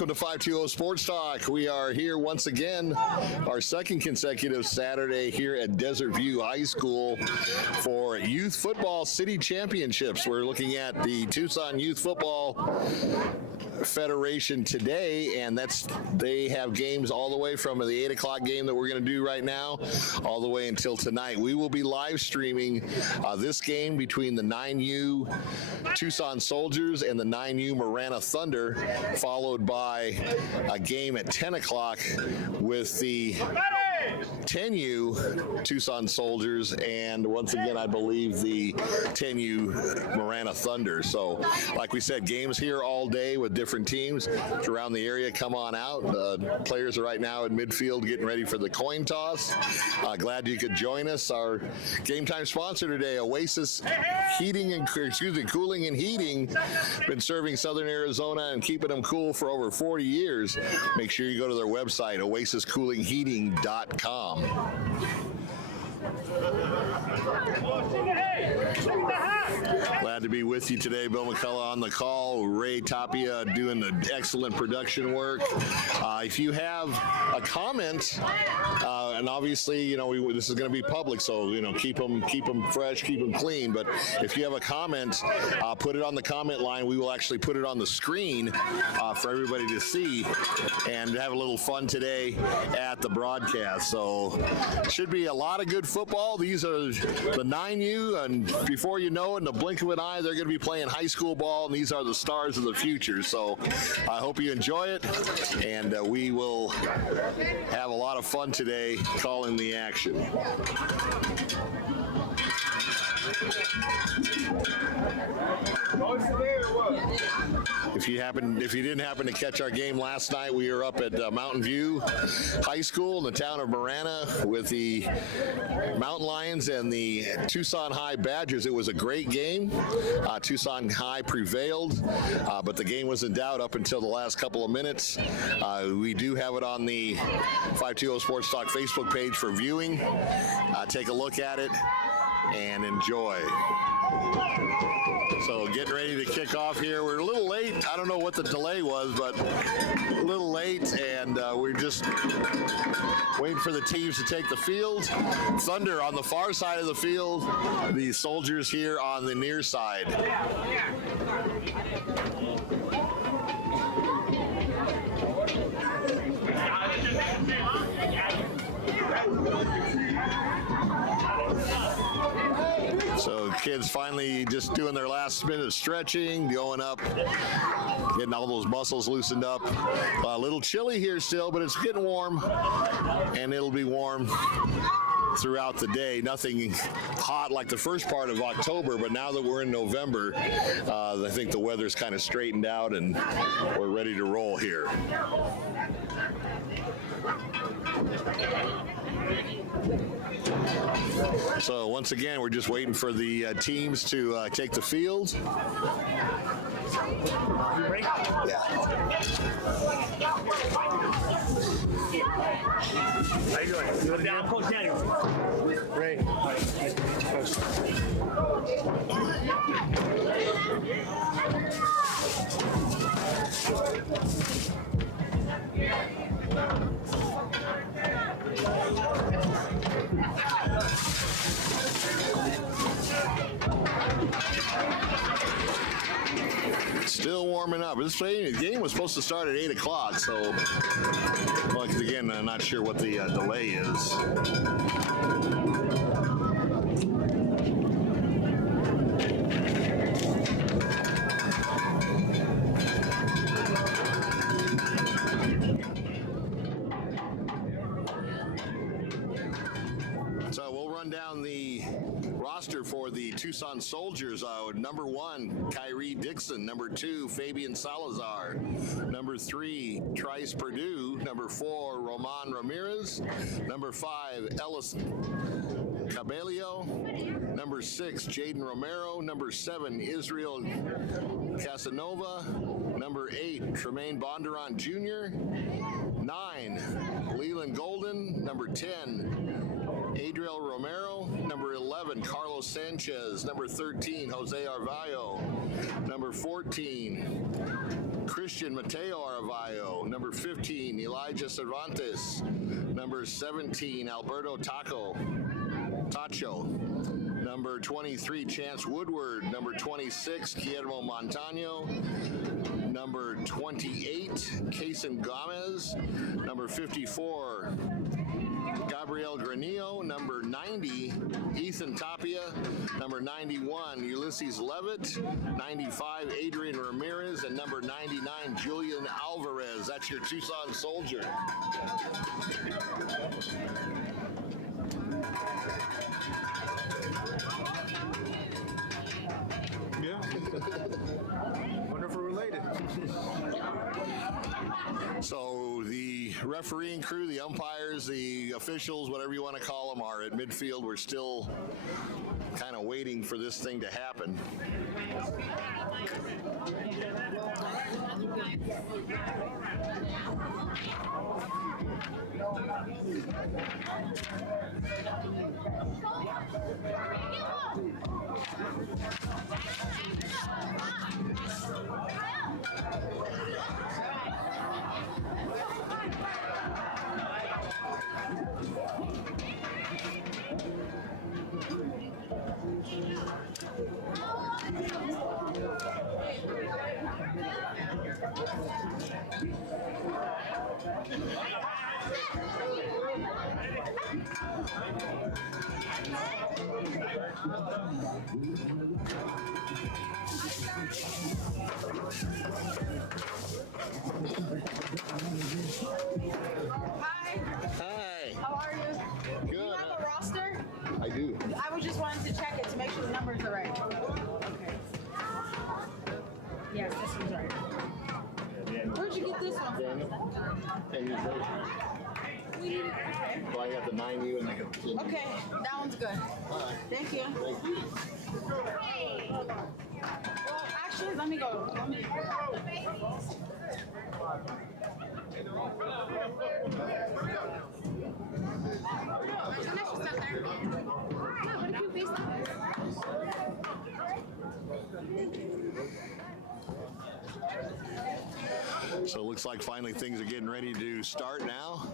welcome to 520 Sports Talk. We are here once again, our second consecutive Saturday here at Desert View High School for Youth Football City Championships. We're looking at the Tucson Youth Football Federation today, and they have games all the way from the 8 o'clock game that we're going to do right now all the way until tonight. We will be live streaming this game between the 9U Tucson Soldiers and the 9U Marana Thunder, followed by a game at 10 o'clock with the 10U Tucson Soldiers and once again I believe the 10U Marana Thunder. So like we said, games here all day with different teams around the area. Come on out. Players are right now in midfield getting ready for the coin toss. Glad you could join us. Our game time sponsor today, Oasis Cooling and Heating, been serving Southern Arizona and keeping them cool for over 40 years. Make sure you go to their website, oasiscoolingheating.com. Glad to be with you today. Bill McCullough on the call. Ray Tapia doing the excellent production work. If you have a comment, and obviously, you know, this is going to be public, so, you know, keep them fresh, keep them clean. But if you have a comment, put it on the comment line. We will actually put it on the screen for everybody to see and have a little fun today at the broadcast. So should be a lot of good football. These are the 9U, and before you know it, in the blink of an eye, they're going to be playing high school ball, and these are the stars of the future. So I hope you enjoy it, and we will have a lot of fun today calling the action. If you didn't happen to catch our game last night, we were up at Mountain View High School in the town of Marana with the Mountain Lions and the Tucson High Badgers. It was a great game. Tucson High prevailed, but the game was in doubt up until the last couple of minutes. We do have it on the 520 Sports Talk Facebook page for viewing. Take a look at it and enjoy. So getting ready to kick off here. We're a little late. I don't know what the delay was, but a little late, and we're just waiting for the teams to take the field. Thunder on the far side of the field, the Soldiers here on the near side. So kids finally just doing their last minute of stretching, going up, getting all those muscles loosened up. A little chilly here still, but it's getting warm, and it'll be warm throughout the day. Nothing hot like the first part of October, but now that we're in November, I think the weather's kind of straightened out, and we're ready to roll here. So once again, we're just waiting for the teams to take the field. Yeah. How you doing? Good down, Coach Daniel. Great. Still warming up. This game was supposed to start at 8 o'clock, so once again, I'm not sure what the delay is. So we'll run down the roster for the Tucson Soldiers. Number 1, Kyrie Dixon. Number 2, Fabian Salazar. Number 3, Trice Perdue. Number 4, Roman Ramirez. Number 5, Ellis Cabello. Number 6, Jaden Romero. Number 7, Israel Casanova. Number 8, Tremaine Bondurant Jr. 9, Leland Golden. Number 10, Adriel Romero. Number 11, Carlos Sanchez. Number 13, Jose Arvayo. Number 14, Christian Mateo Aravayo. Number 15, Elijah Cervantes. Number 17, Alberto Tacho. Number 23, Chance Woodward. Number 26, Guillermo Montano. Number 28, Kason Gomez. Number 54, Gabriel Granillo. Number 90, Ethan Tapia. Number 91, Ulysses Levitt. 95, Adrian Ramirez. And number 99, Julian Alvarez. That's your Tucson Soldier. Yeah. Wonder if we're related. So the refereeing crew, the umpires, the officials, whatever you want to call them, are at midfield. We're still kind of waiting for this thing to happen. Hi. How are you? Good. Do you have a roster? I do. I was just wanting to check it to make sure the numbers are right. Okay. Yes, this one's right. Where'd you get this one from? And you vote. So I got the 9U and I got the 10U. Okay, that one's good. Thank you. Thank you. Well, actually, let me go. So it looks like finally things are getting ready to start now.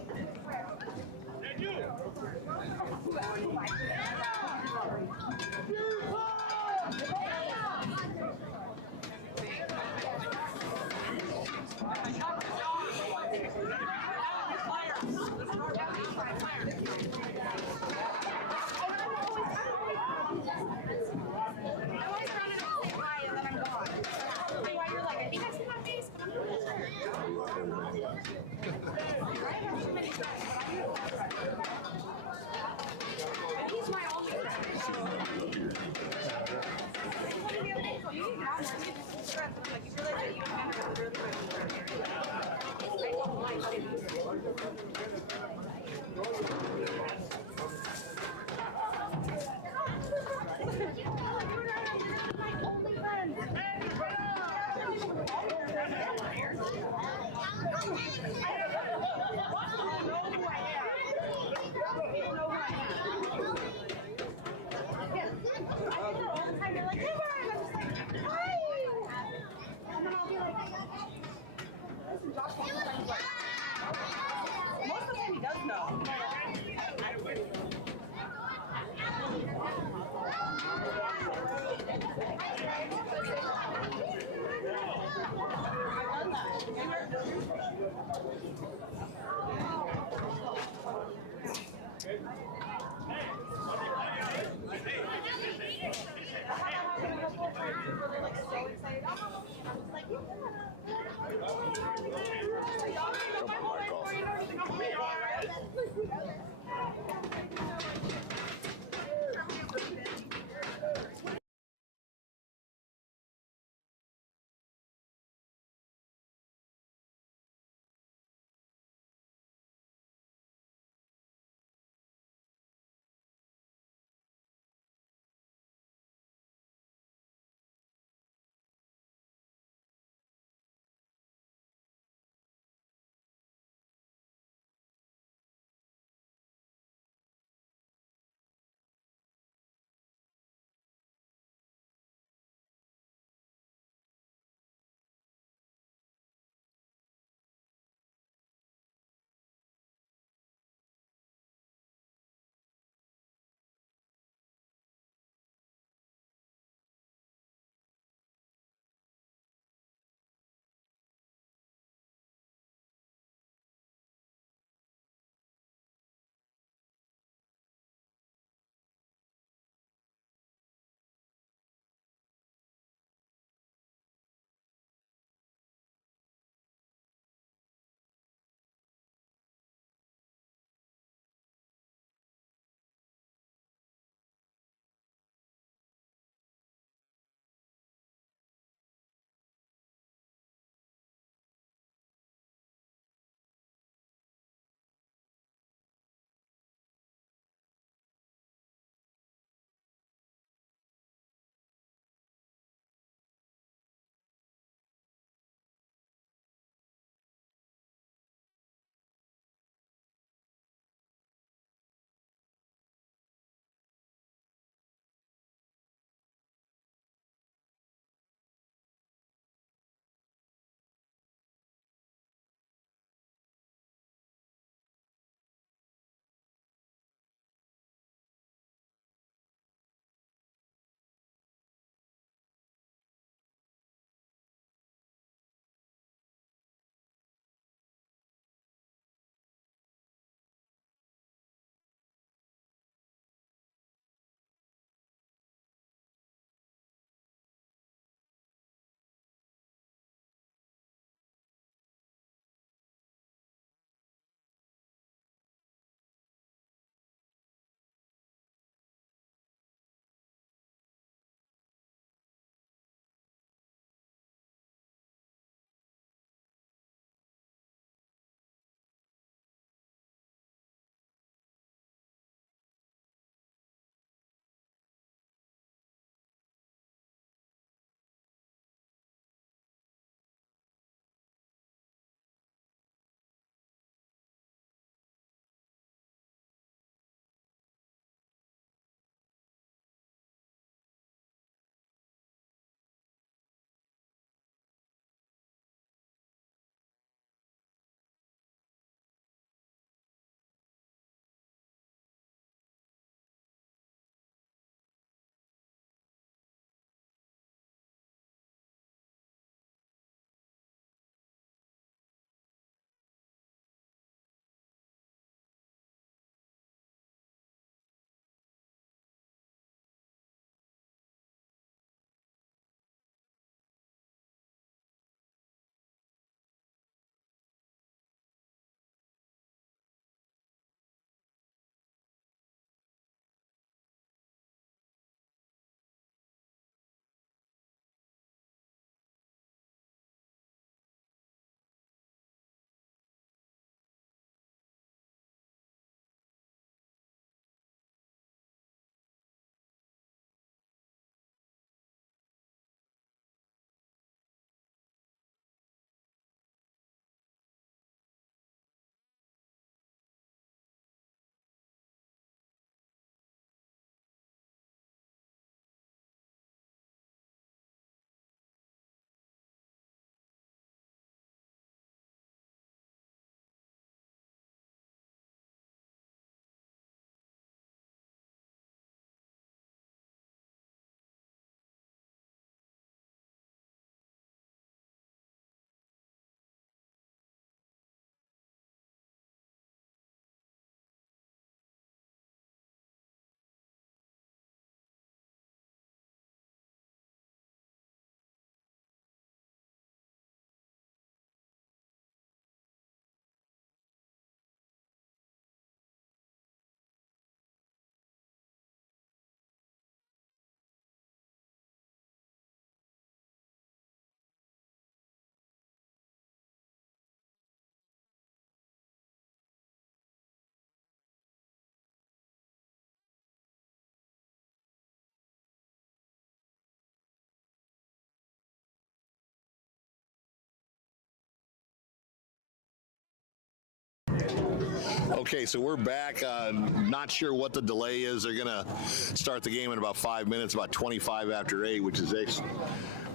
Okay, so we're back. Not sure what the delay is. They're going to start the game in about 5 minutes, about 25 after 8, which is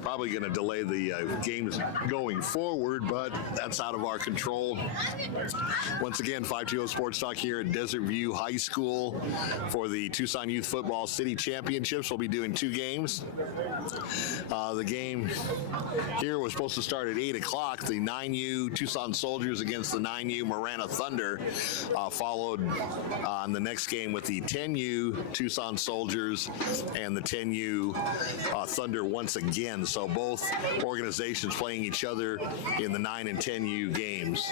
probably going to delay the games going forward, but that's out of our control. Once again, 520 Sports Talk here at Desert View High School for the Tucson Youth Football City Championships. We'll be doing 2 games. The game here was supposed to start at 8 o'clock. The 9U Tucson Soldiers against the 9U Marana Thunder, followed on the next game with the 10U Tucson Soldiers and the 10U Thunder once again. So both organizations playing each other in the 9 and 10U games.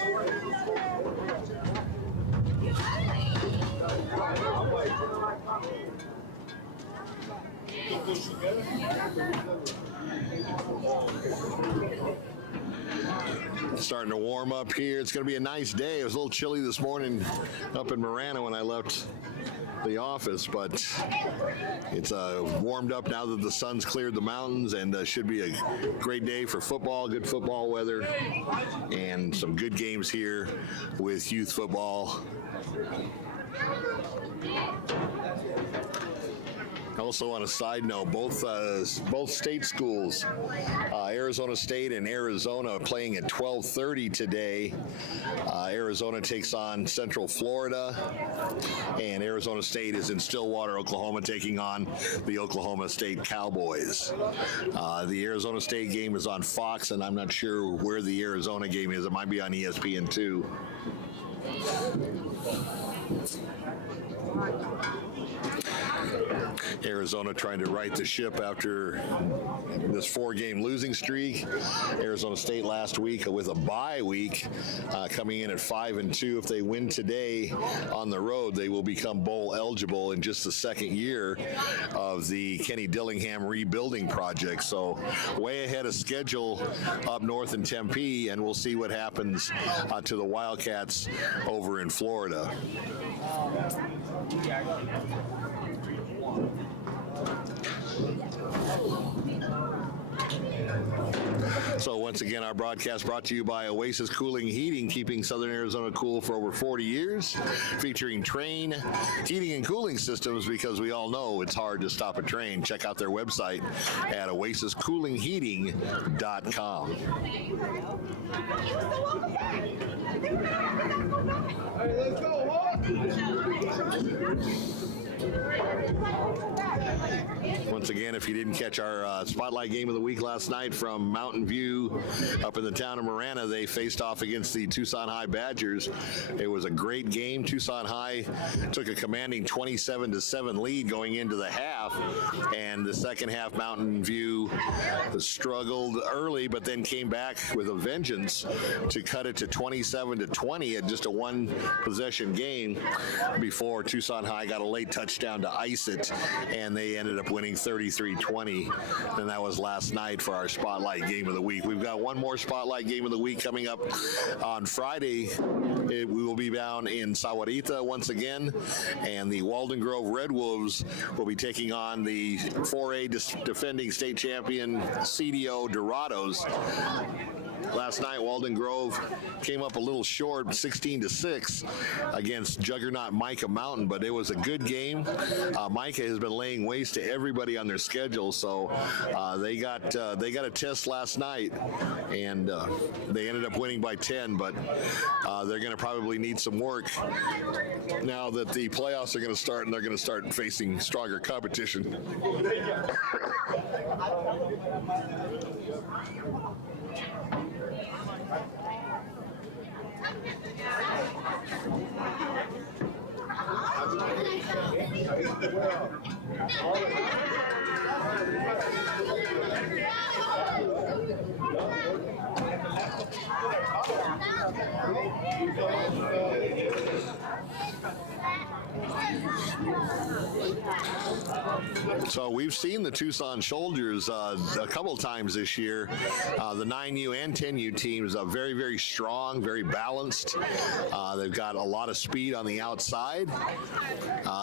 Starting to warm up here. It's going to be a nice day. It was a little chilly this morning up in Marana when I left the office, but it's warmed up now that the sun's cleared the mountains, and should be a great day for football, good football weather, and some good games here with youth football. Also, on a side note, both state schools, Arizona State and Arizona, are playing at 12:30 today. Arizona takes on Central Florida, and Arizona State is in Stillwater, Oklahoma, taking on the Oklahoma State Cowboys. The Arizona State game is on Fox, and I'm not sure where the Arizona game is. It might be on ESPN2. Arizona trying to right the ship after this 4-game losing streak. Arizona State last week with a bye week, coming in at 5-2. If they win today on the road, they will become bowl eligible in just the second year of the Kenny Dillingham rebuilding project. So way ahead of schedule up north in Tempe, and we'll see what happens to the Wildcats over in Florida. So once again, our broadcast brought to you by Oasis Cooling Heating, keeping Southern Arizona cool for over 40 years, featuring Train heating and cooling systems, because we all know it's hard to stop a train. Check out their website at oasiscoolingheating.com. All right, let's go. Once again, if you didn't catch our Spotlight Game of the Week last night from Mountain View up in the town of Marana, they faced off against the Tucson High Badgers. It was a great game. Tucson High took a commanding 27-7 lead going into the half, and the second half Mountain View struggled early, but then came back with a vengeance to cut it to 27-20 at just a one-possession game before Tucson High got a late touchdown to ice it, and they ended up winning 33-20, and that was last night for our Spotlight Game of the Week. We've got one more Spotlight Game of the Week coming up on Friday. We will be down in Sahuarita once again, and the Walden Grove Red Wolves will be taking on the 4A defending state champion CDO Dorados. Last night, Walden Grove came up a little short, 16-6 against juggernaut Micah Mountain, but it was a good game. Micah has been laying waste to everybody on their schedule, so they got a test last night, and they ended up winning by 10, but they're going to probably need some work now that the playoffs are going to start, and they're going to start facing stronger competition. So we've seen the Tucson Soldiers a couple times this year. The 9U and 10U teams are very, very strong, very balanced. They've got a lot of speed on the outside.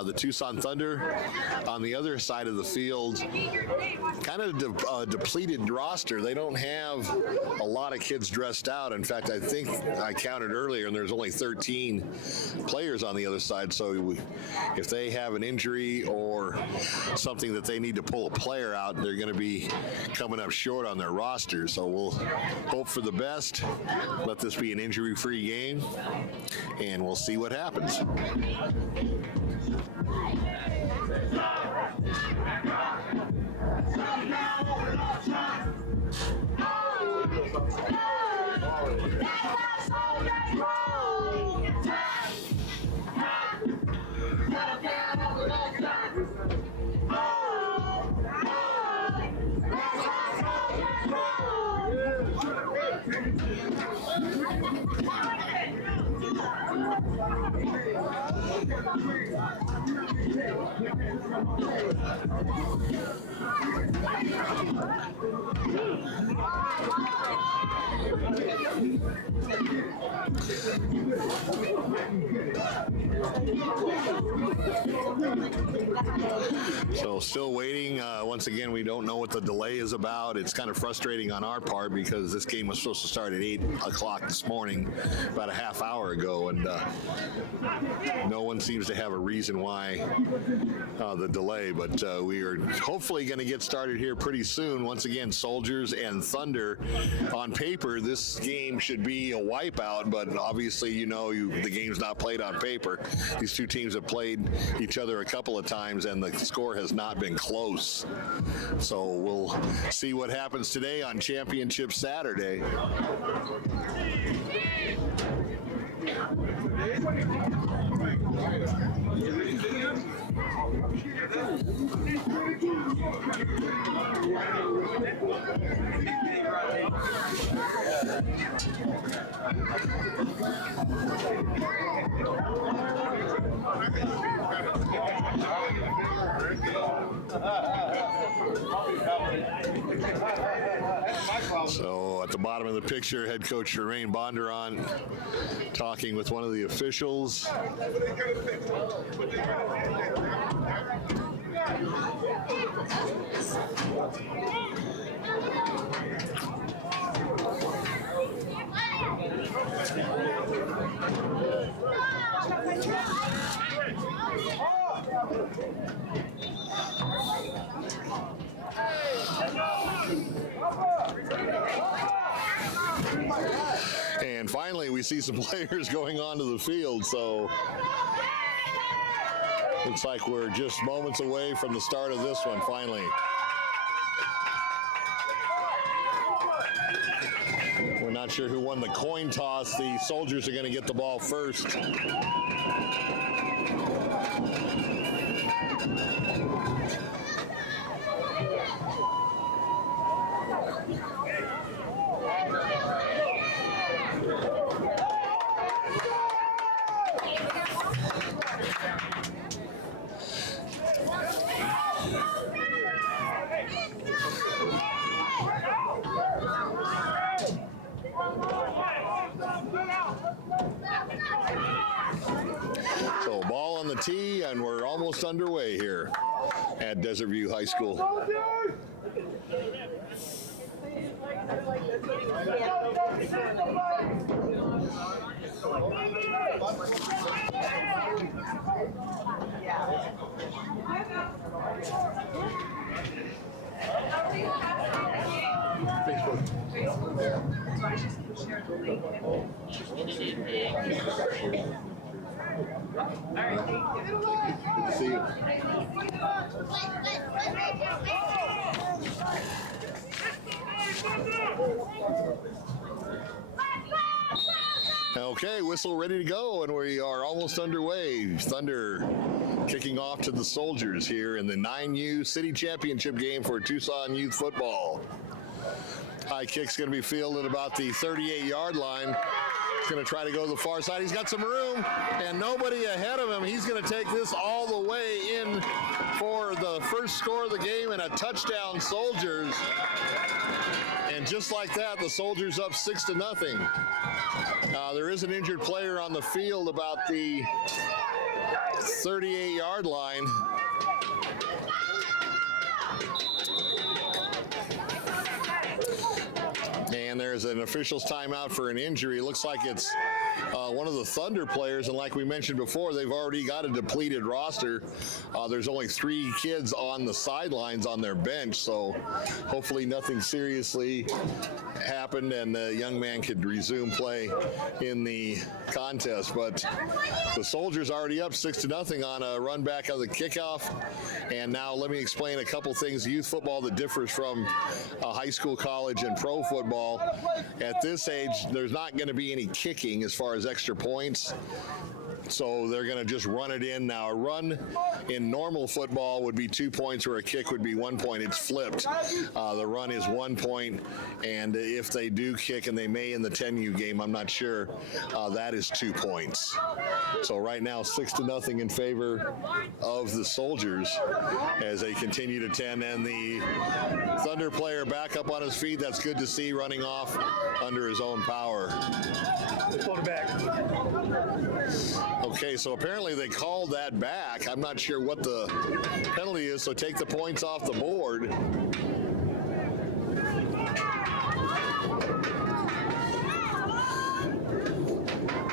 The Tucson Thunder on the other side of the field, kind of depleted roster. They don't have a lot of kids dressed out. In fact, I think I counted earlier, and there's only 13 players on the other side. So if they have an injury or something that they need to pull a player out, they're going to be coming up short on their roster. So we'll hope for the best. Let this be an injury-free game, and we'll see what happens. So still waiting. Once again, we don't know what the delay is about. It's kind of frustrating on our part because this game was supposed to start at 8 o'clock this morning, about a half hour ago, and no one seems to have a reason why the delay, but we are hopefully going to get started here pretty soon. Once again, Soldiers and Thunder. On paper, this game should be a wipeout, but obviously, the game's not played on paper. These two teams have played each other a couple of times, and the score has not been close. So we'll see what happens today on Championship Saturday. So at the bottom of the picture, head coach Jermaine Bondurant talking with one of the officials. And finally, we see some players going onto the field, so looks like we're just moments away from the start of this one, finally. We're not sure who won the coin toss. The Soldiers are going to get the ball first. So ball on the tee, and we're almost underway here at Desert View High School. Good to see you. Okay, whistle ready to go, and we are almost underway. Thunder kicking off to the Soldiers here in the 9U City Championship game for Tucson Youth Football. High kick's going to be fielded about the 38-yard line. He's going to try to go to the far side. He's got some room and nobody ahead of him. He's going to take this all the way in for the first score of the game and a touchdown, Soldiers. And just like that, the Soldiers up 6-0. There is an injured player on the field about the 38-yard line. And there's an official's timeout for an injury. It looks like it's one of the Thunder players, and like we mentioned before, they've already got a depleted roster. There's only 3 kids on the sidelines on their bench, so hopefully nothing seriously happened and the young man could resume play in the contest. But the Soldiers already up 6-0 on a run back of the kickoff. And now let me explain a couple things, youth football that differs from high school, college, and pro football. At this age, there's not going to be any kicking as far as extra points. So they're going to just run it in. Now, a run in normal football would be 2 points, where a kick would be 1 point. It's flipped. The run is 1 point, and if they do kick, and they may in the 10U game, I'm not sure, that is 2 points. So right now, 6-0 in favor of the Soldiers as they continue to 10. And the Thunder player back up on his feet. That's good to see, running off under his own power. Back. Okay, so apparently they called that back. I'm not sure what the penalty is, so take the points off the board.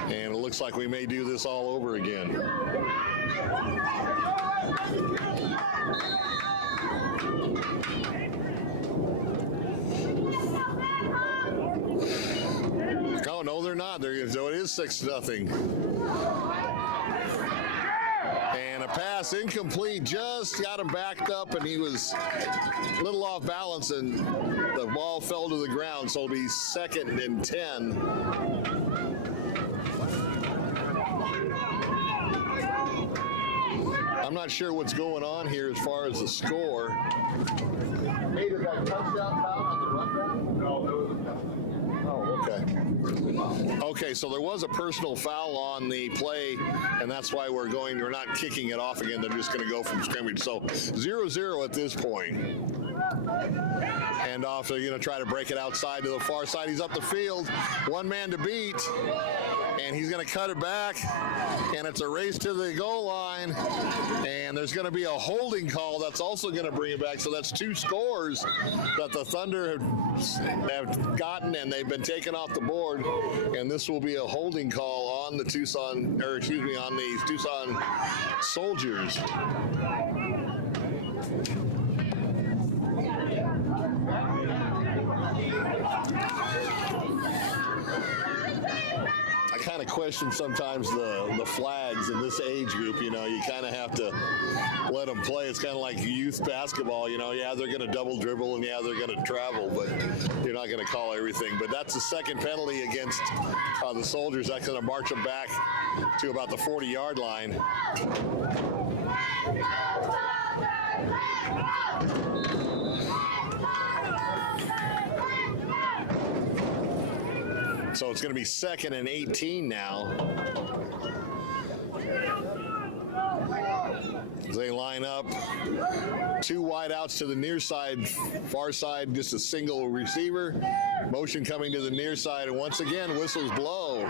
And it looks like we may do this all over again. Oh, no, they're not. So it is 6-0. And a pass incomplete, just got him backed up, and he was a little off balance, and the ball fell to the ground. So it'll be 2nd and 10. I'm not sure what's going on here as far as the score. Hey, did that touchdown foul on the run back? No, it was a touchdown. Oh, okay. Okay, so there was a personal foul on the play, and that's why we're not kicking it off again. They're just going to go from scrimmage. So 0-0 at this point. And off, they're going to try to break it outside to the far side. He's up the field, one man to beat, and he's going to cut it back, and it's a race to the goal line, and there's going to be a holding call that's also going to bring it back. So that's 2 scores that the Thunder have gotten, and they've been taken off the board, and this will be a holding call on the Tucson Soldiers. I kind of question sometimes the flags in this age group. You know, you kind of have to let them play. It's kind of like youth basketball. You know, yeah, they're going to double dribble, and yeah, they're going to travel, but you're not going to call everything. But that's the second penalty against the Soldiers. That's going to march them back to about the 40-yard line. So it's going to be 2nd and 18 now. They line up, 2 wideouts to the near side, far side, just a single receiver. Motion coming to the near side, and once again, whistles blow.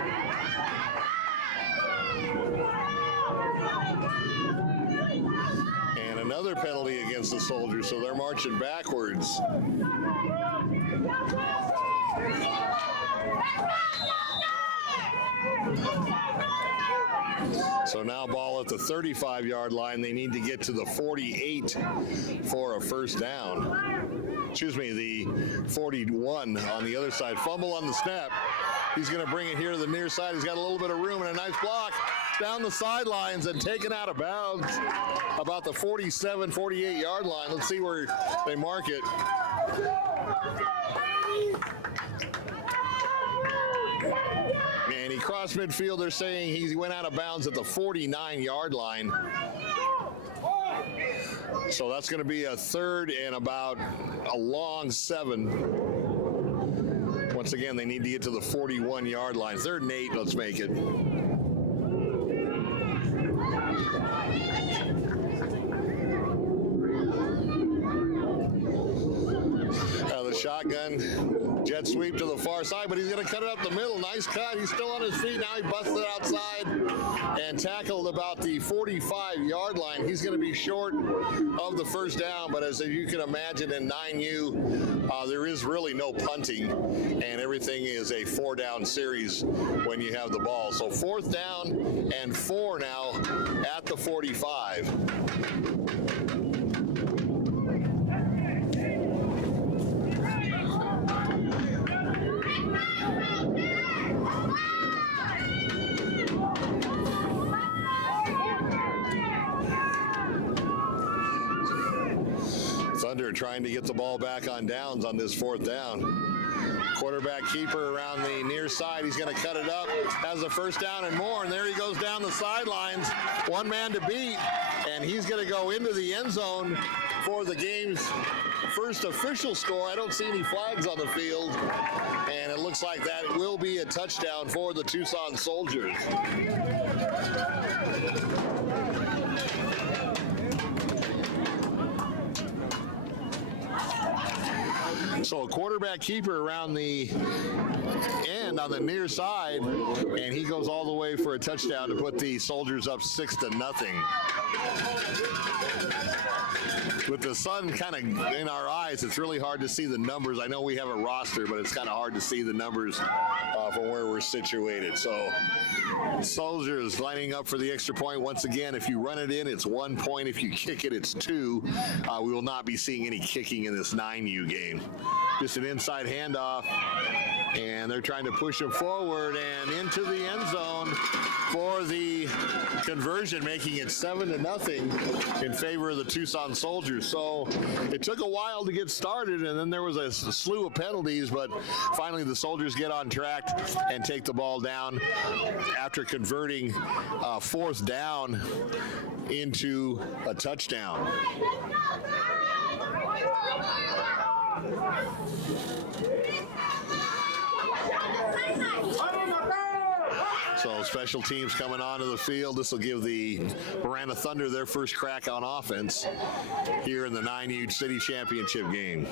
And another penalty against the Soldiers, so they're marching backwards. So now ball at the 35-yard line. They need to get to the 48 for a first down. Excuse me, the 41 on the other side. Fumble on the snap. He's going to bring it here to the near side. He's got a little bit of room and a nice block down the sidelines and taken out of bounds about the 47, 48-yard line. Let's see where they mark it. And he crossed midfield. They're saying he went out of bounds at the 49-yard line. So that's going to be a 3rd and about a long 7. Once again, they need to get to the 41-yard line. 3rd and 8, let's make it. Shotgun, jet sweep to the far side, but he's going to cut it up the middle. Nice cut. He's still on his feet. Now he busted outside and tackled about the 45-yard line. He's going to be short of the first down, but as you can imagine in 9U, there is really no punting, and everything is a 4-down series when you have the ball. So 4th down and 4 now at the 45. Thunder trying to get the ball back on downs on this 4th down. Quarterback keeper around the near side. He's going to cut it up. Has a first down and more, and there he goes down the sidelines. One man to beat, and he's going to go into the end zone for the game's first official score. I don't see any flags on the field, and it looks like that will be a touchdown for the Tucson Soldiers. So a quarterback keeper around the end on the near side, and he goes all the way for a touchdown to put the Soldiers up 6-0. With the sun kind of in our eyes, it's really hard to see the numbers. I know we have a roster, but it's kind of hard to see the numbers from where we're situated. So Soldiers lining up for the extra point. Once again, if you run it in, it's 1 point. If you kick it, it's 2. We will not be seeing any kicking in this 9U game. Just an inside handoff, and they're trying to push him forward and into the end zone for the conversion, making it 7-0 in favor of the Tucson Soldiers. So it took a while to get started, and then there was a slew of penalties, but finally the Soldiers get on track and take the ball down after converting 4th down into a touchdown. So special teams coming onto the field. This will give the Marana Thunder their first crack on offense here in the 9U City Championship game.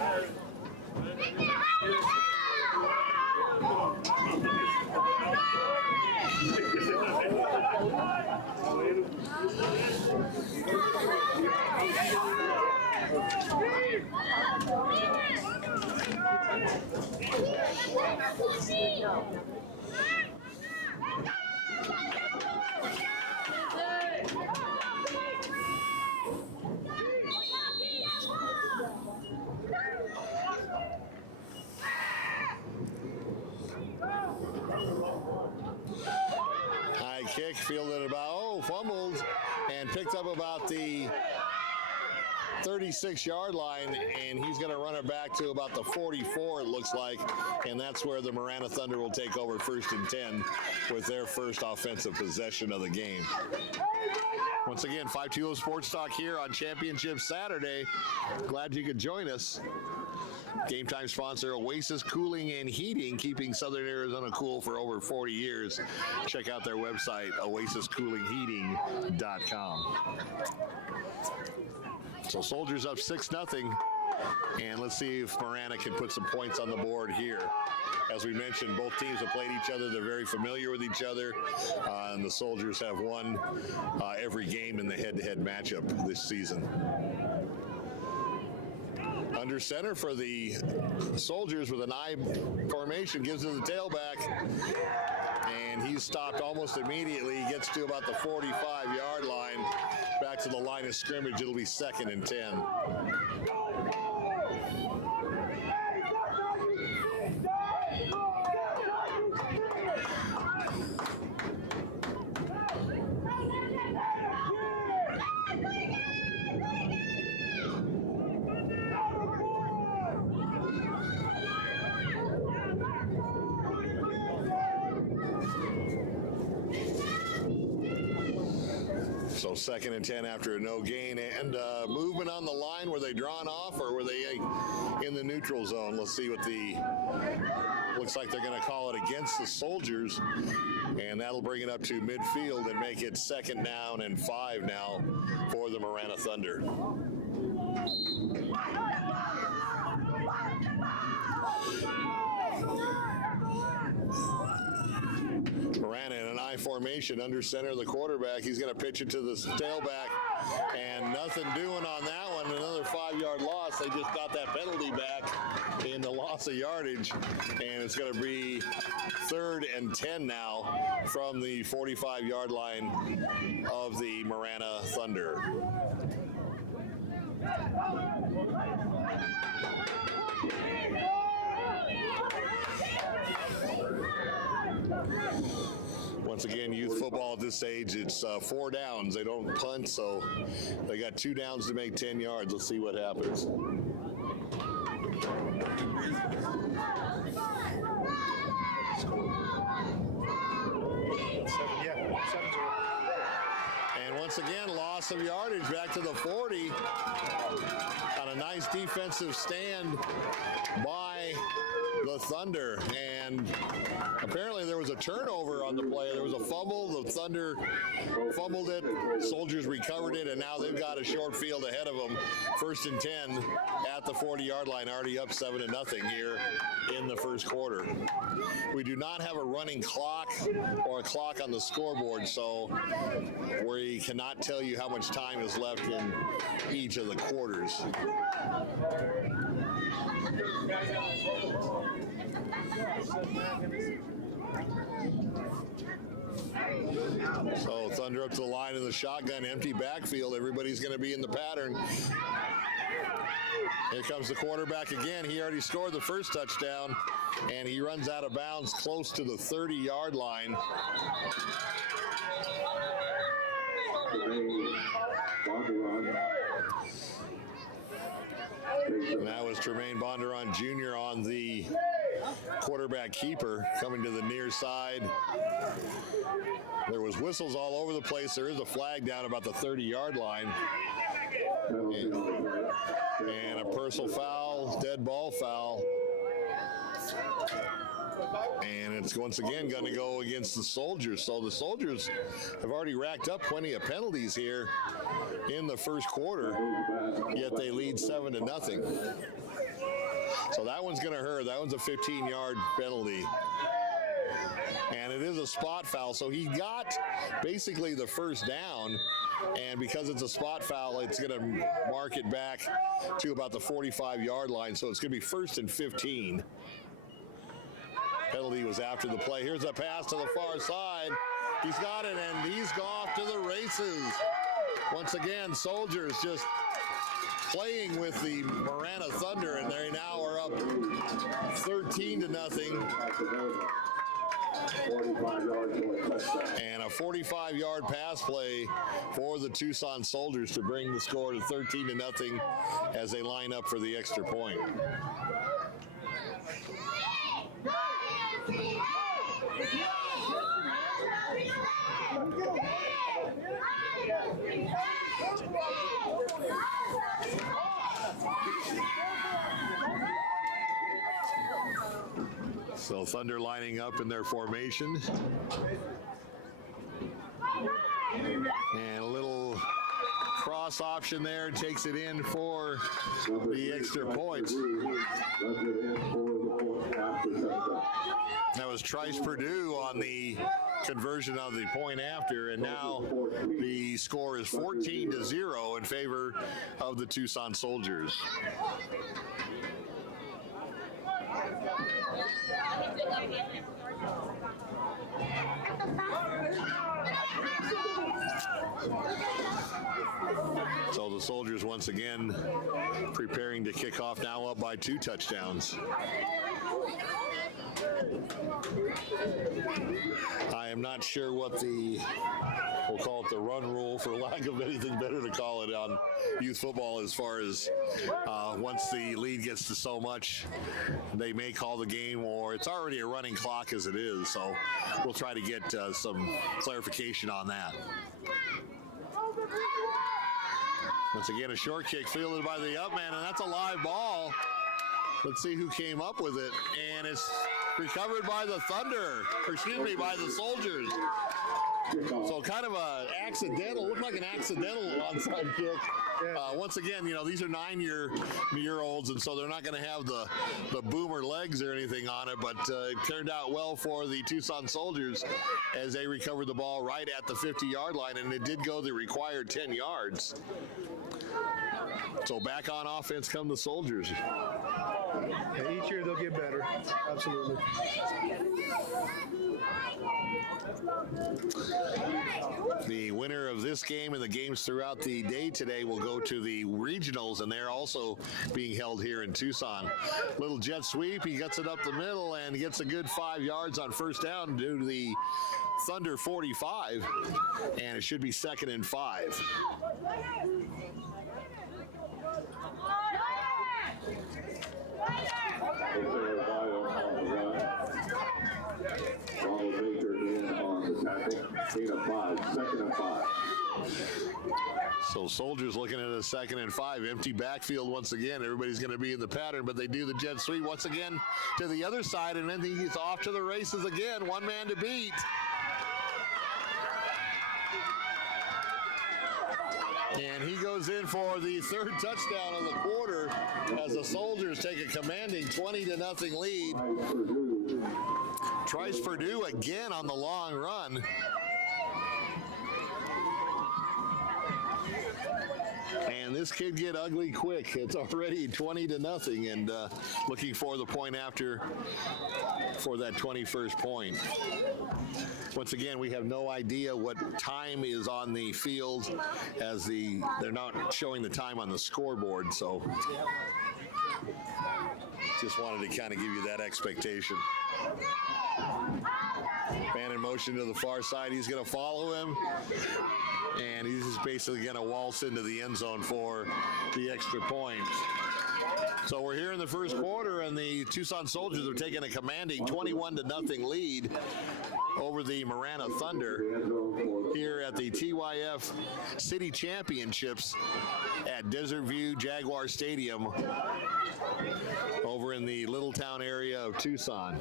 High kick, fielded about, fumbled, and picked up about the 36-yard line, and he's going to run it back to about the 44, it looks like, and that's where the Marana Thunder will take over 1st and 10 with their first offensive possession of the game. Once again, 520 Sports Talk here on Championship Saturday. Glad you could join us. Game time sponsor, Oasis Cooling and Heating, keeping Southern Arizona cool for over 40 years. Check out their website, oasiscoolingheating.com. So Soldiers up 6-0, and let's see if Marana can put some points on the board here. As we mentioned, both teams have played each other. They're very familiar with each other, and the Soldiers have won every game in the head-to-head matchup this season. Under center for the Soldiers with an I formation, gives it to the tailback, and he's stopped almost immediately. He gets to about the 45-yard line. Back to the line of scrimmage, it'll be 2nd and 10. So 2nd and 10 after a no gain. And movement on the line. Were they drawn off or were they in the neutral zone? Let's see what the... Looks like they're going to call it against the Soldiers. And that'll bring it up to midfield and make it 2nd down and 5 now for the Marana Thunder. Marana in an I formation under center, the quarterback. He's going to pitch it to the tailback, and nothing doing on that one. Another 5-yard loss. They just got that penalty back in the loss of yardage, and it's going to be 3rd and 10 now from the 45-yard line of the Marana Thunder. Once again, youth football at this age, it's 4 downs. They don't punt, so they got 2 downs to make 10 yards. Let's see what happens. And once again, loss of yardage back to the 40 on a nice defensive stand by the Thunder. And apparently there was a turnover on the play. There was a fumble. The Thunder fumbled it. Soldiers recovered it, and now they've got a short field ahead of them. 1st and 10 at the 40-yard line, already up 7-0 here in the first quarter. We do not have a running clock or a clock on the scoreboard, so we cannot tell you how much time is left in each of the quarters. So Thunder up to the line in the shotgun, empty backfield. Everybody's going to be in the pattern. Here comes the quarterback again. He already scored the first touchdown, and he runs out of bounds close to the 30-yard line. And that was Tremaine Bondurant Jr. on the quarterback keeper coming to the near side. There was whistles all over the place. There is a flag down about the 30-yard line. And a personal foul, dead ball foul. And it's once again going to go against the Soldiers. So the Soldiers have already racked up plenty of penalties here in the first quarter, yet they lead 7-0. So that one's going to hurt. That one's a 15-yard penalty. And it is a spot foul. So he got basically the first down. And because it's a spot foul, it's going to mark it back to about the 45-yard line. So it's going to be 1st and 15. Penalty was after the play. Here's a pass to the far side. He's got it, and he's off to the races. Once again, Soldiers just playing with the Marana Thunder, and they now are up 13-0. And a 45-yard pass play for the Tucson Soldiers to bring the score to 13-0 as they line up for the extra point. So Thunder lining up in their formation. And a little cross option there, takes it in for the extra points. That was Trice Purdue on the conversion of the point after, and now the score is 14-0 in favor of the Tucson Soldiers. So the Soldiers once again preparing to kick off, now up by 2 touchdowns. I am not sure what we'll call it the run rule, for lack of anything better to call it, on youth football, as far as once the lead gets to so much, they may call the game, or it's already a running clock as it is. So we'll try to get some clarification on that. Once again, a short kick fielded by the up man, and that's a live ball. Let's see who came up with it, and it's recovered by the Thunder, or excuse me, by the Soldiers. So kind of a accidental, looked like an accidental onside kick. Once again, you know, these are 9-year-olds, and so they're not going to have the boomer legs or anything on it, but it turned out well for the Tucson Soldiers as they recovered the ball right at the 50-yard line, and it did go the required 10 yards. So back on offense come the Soldiers. And each year they'll get better. Absolutely. The winner of this game and the games throughout the day today will go to the regionals, and they're also being held here in Tucson. Little jet sweep, he gets it up the middle and gets a good 5 yards on first down due to the Thunder 45, and it should be 2nd and 5. So Soldiers looking at a 2nd and 5, empty backfield once again. Everybody's going to be in the pattern, but they do the jet sweep once again to the other side, and then he's off to the races again. One man to beat. And he goes in for the 3rd touchdown of the quarter as the Soldiers take a commanding 20-0 lead. Tries Purdue again on the long run. And this could get ugly quick. It's already 20-0, and looking for the point after for that 21st point. Once again, we have no idea what time is on the field as they're not showing the time on the scoreboard, so just wanted to kind of give you that expectation. Man in motion to the far side. He's going to follow him, and he's just basically going to waltz into the end zone for the extra point. So we're here in the first quarter, and the Tucson Soldiers are taking a commanding 21-0 lead over the Marana Thunder here at the TYF City Championships at Desert View Jaguar Stadium over in the Little Town area of Tucson.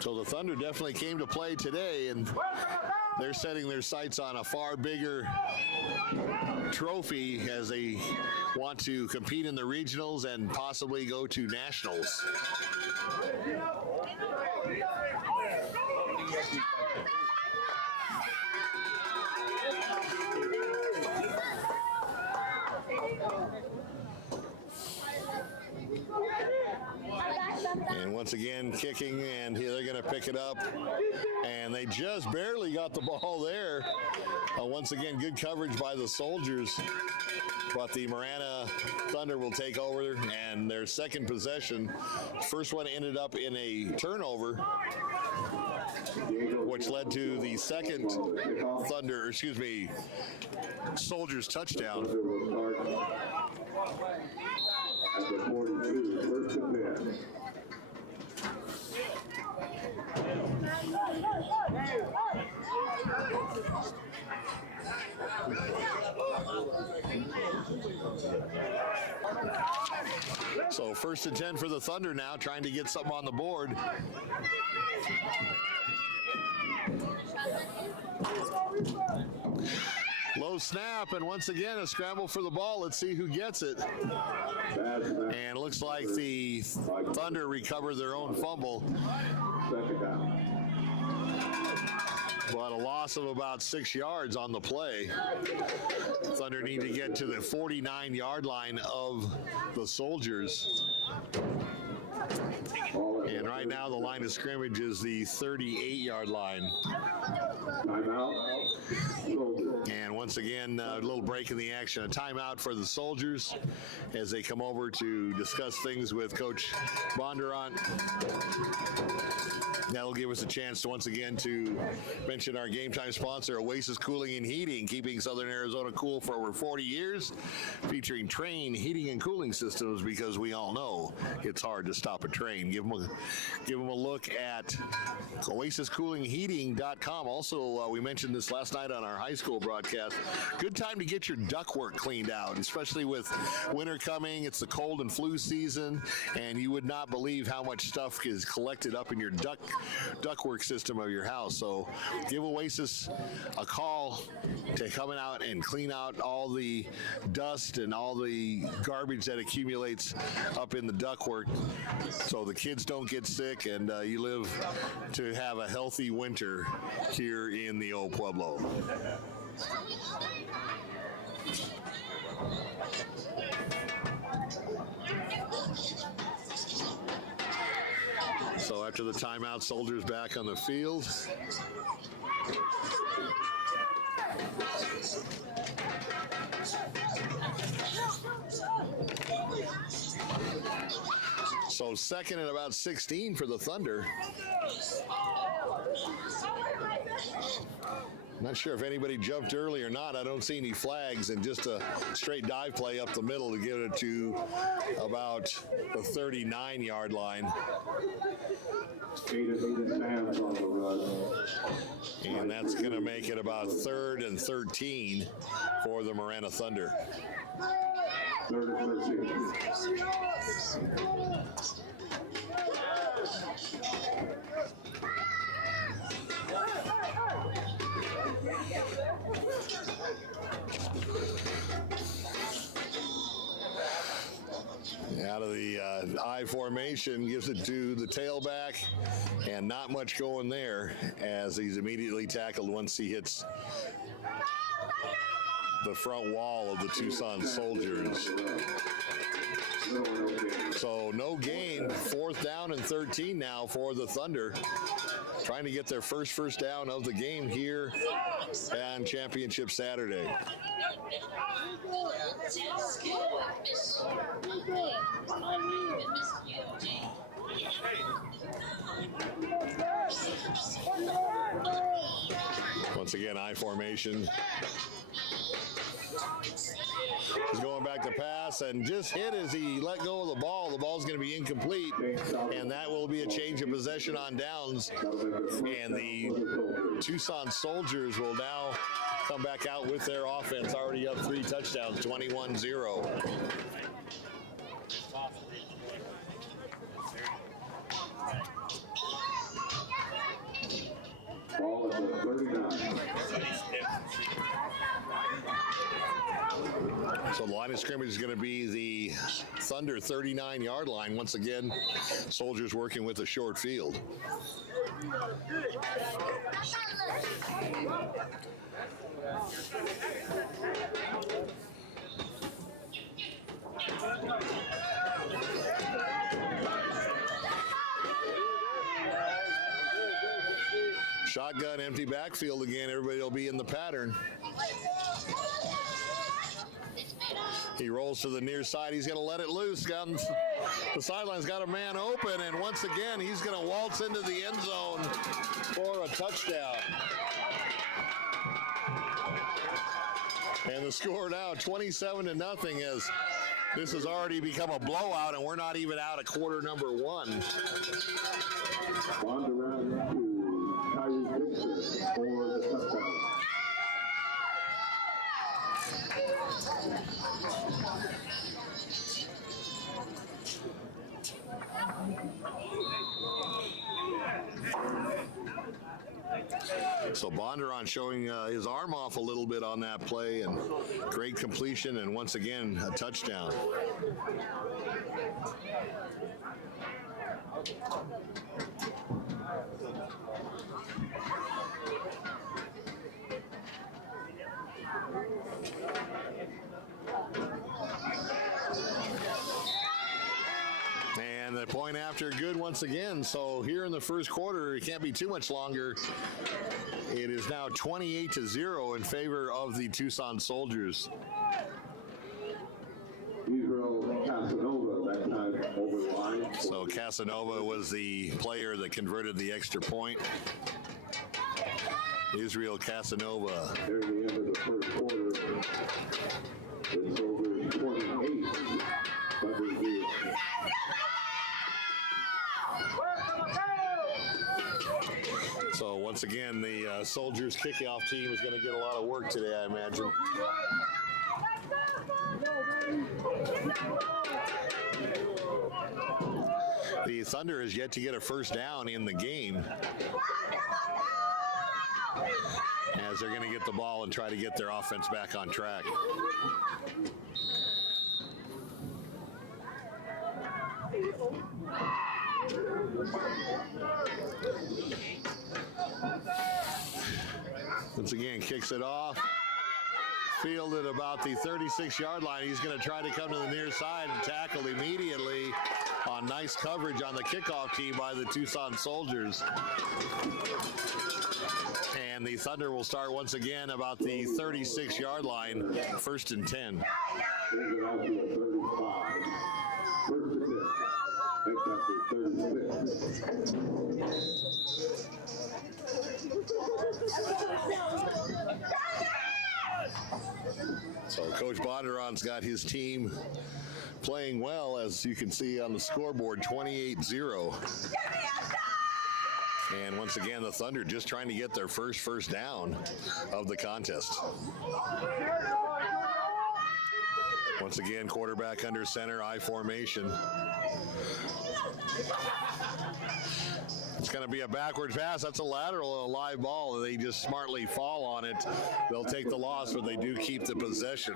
So the Thunder definitely came to play today, and they're setting their sights on a far bigger trophy as they want to compete in the regionals and possibly go to nationals. And once again, kicking, and here they're going to pick it up. And they just barely got the ball there. Once again, good coverage by the Soldiers. But the Marana Thunder will take over, and their second possession. First one ended up in a turnover, which led to the second Soldiers touchdown. At the 42, 1st and 10. So 1st and 10 for the Thunder now, trying to get something on the board. Low snap, and once again a scramble for the ball. Let's see who gets it. And it looks like the Thunder recovered their own fumble. But a loss of about 6 yards on the play. Thunder need to get to the 49-yard line of the Soldiers. And right now the line of scrimmage is the 38-yard line. And once again, a little break in the action. A timeout for the Soldiers as they come over to discuss things with Coach Bondurant. That'll give us a chance to once again to mention our game time sponsor, Oasis Cooling and Heating, keeping Southern Arizona cool for over 40 years, featuring Train heating and cooling systems, because we all know it's hard to stop a train. Give them a look at oasiscoolingheating.com. Also, we mentioned this last night on our high school broadcast. Good time to get your ductwork cleaned out, especially with winter coming. It's the cold and flu season, and you would not believe how much stuff is collected up in your ductwork system of your house. So give Oasis a call to come out and clean out all the dust and all the garbage that accumulates up in the ductwork, so the kids don't get sick and you live to have a healthy winter here in the old Pueblo. So after the timeout, Soldiers back on the field. So second and about 16 for the Thunder. Not sure if anybody jumped early or not. I don't see any flags, and just a straight dive play up the middle to get it to about the 39-yard line. And that's going to make it about 3rd and 13 for the Marana Thunder. 3rd and 13. Out of the I formation, gives it to the tailback, and not much going there as he's immediately tackled once he hits the front wall of the Tucson Soldiers. So no gain, 4th down and 13 now for the Thunder, trying to get their first down of the game here on Championship Saturday. Once again, I formation. He's going back to pass and just hit as he let go of the ball. The ball's going to be incomplete, and that will be a change of possession on downs. And the Tucson Soldiers will now come back out with their offense, already up 3 touchdowns, 21-0. Ball at the 39. So the line of scrimmage is going to be the Thunder 39-yard line. Once again, Soldiers working with a short field. Shotgun, empty backfield again. Everybody will be in the pattern. He rolls to the near side. He's going to let it loose. The sideline's got a man open, and once again, he's going to waltz into the end zone for a touchdown. And the score now 27-0, as this has already become a blowout, and we're not even out of quarter number 1. On the round to Kyrie Dixon for the touchdown. So Bondurant showing his arm off a little bit on that play, and great completion, and once again a touchdown. And the point after good once again. So here in the first quarter, it can't be too much longer. It is now 28-0 in favor of the Tucson Soldiers. Israel Casanova that time over the line. So Casanova was the player that converted the extra point. Israel Casanova. Near the end of the first quarter, the Soldiers 28, Thunder 0. So once again, the Soldiers kickoff team is going to get a lot of work today, I imagine. The Thunder has yet to get a first down in the game, as they're going to get the ball and try to get their offense back on track. Once again, kicks it off. Fielded about the 36-yard line. He's going to try to come to the near side and tackled immediately on nice coverage on the kickoff team by the Tucson Soldiers. And the Thunder will start once again about the 36-yard line, 1st and 10. Brings it out to a 35. 1st and 10. Next after 36. So Coach Bonderon's got his team playing well, as you can see on the scoreboard, 28-0. And once again, the Thunder just trying to get their first down of the contest. Once again, quarterback under center, I formation. It's going to be a backward pass. That's a lateral and a live ball. They just smartly fall on it. They'll take the loss, but they do keep the possession.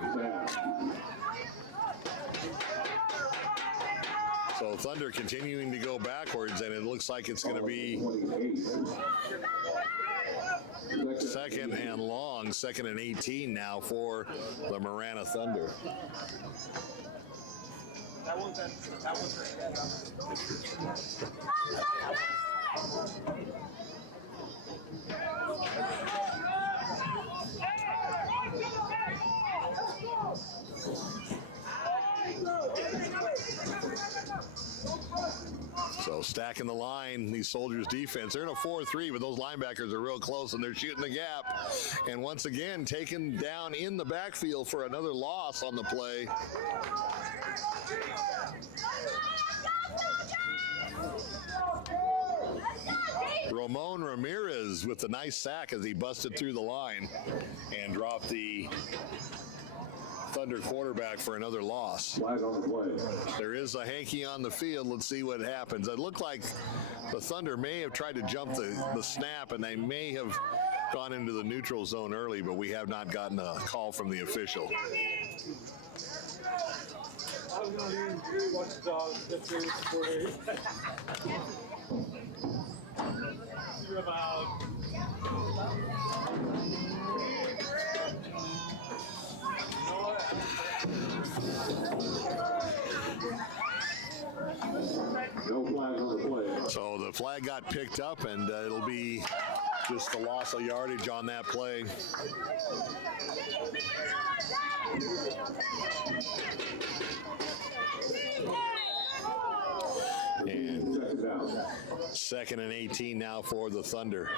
So Thunder continuing to go backwards, and it looks like it's going to be second and long, 2nd and 18 now for the Marana Thunder. So stacking the line, these Soldiers defense. They're in a 4-3, but those linebackers are real close, and they're shooting the gap. And once again, taken down in the backfield for another loss on the play. Ramon Ramirez with a nice sack as he busted through the line and dropped the Thunder quarterback for another loss. Flag on the play. There is a hanky on the field. Let's see what happens. It looked like the Thunder may have tried to jump the snap, and they may have gone into the neutral zone early, but we have not gotten a call from the official. No flag on the play. So the flag got picked up, and it'll be just a loss of yardage on that play. And 2nd and 18 now for the Thunder.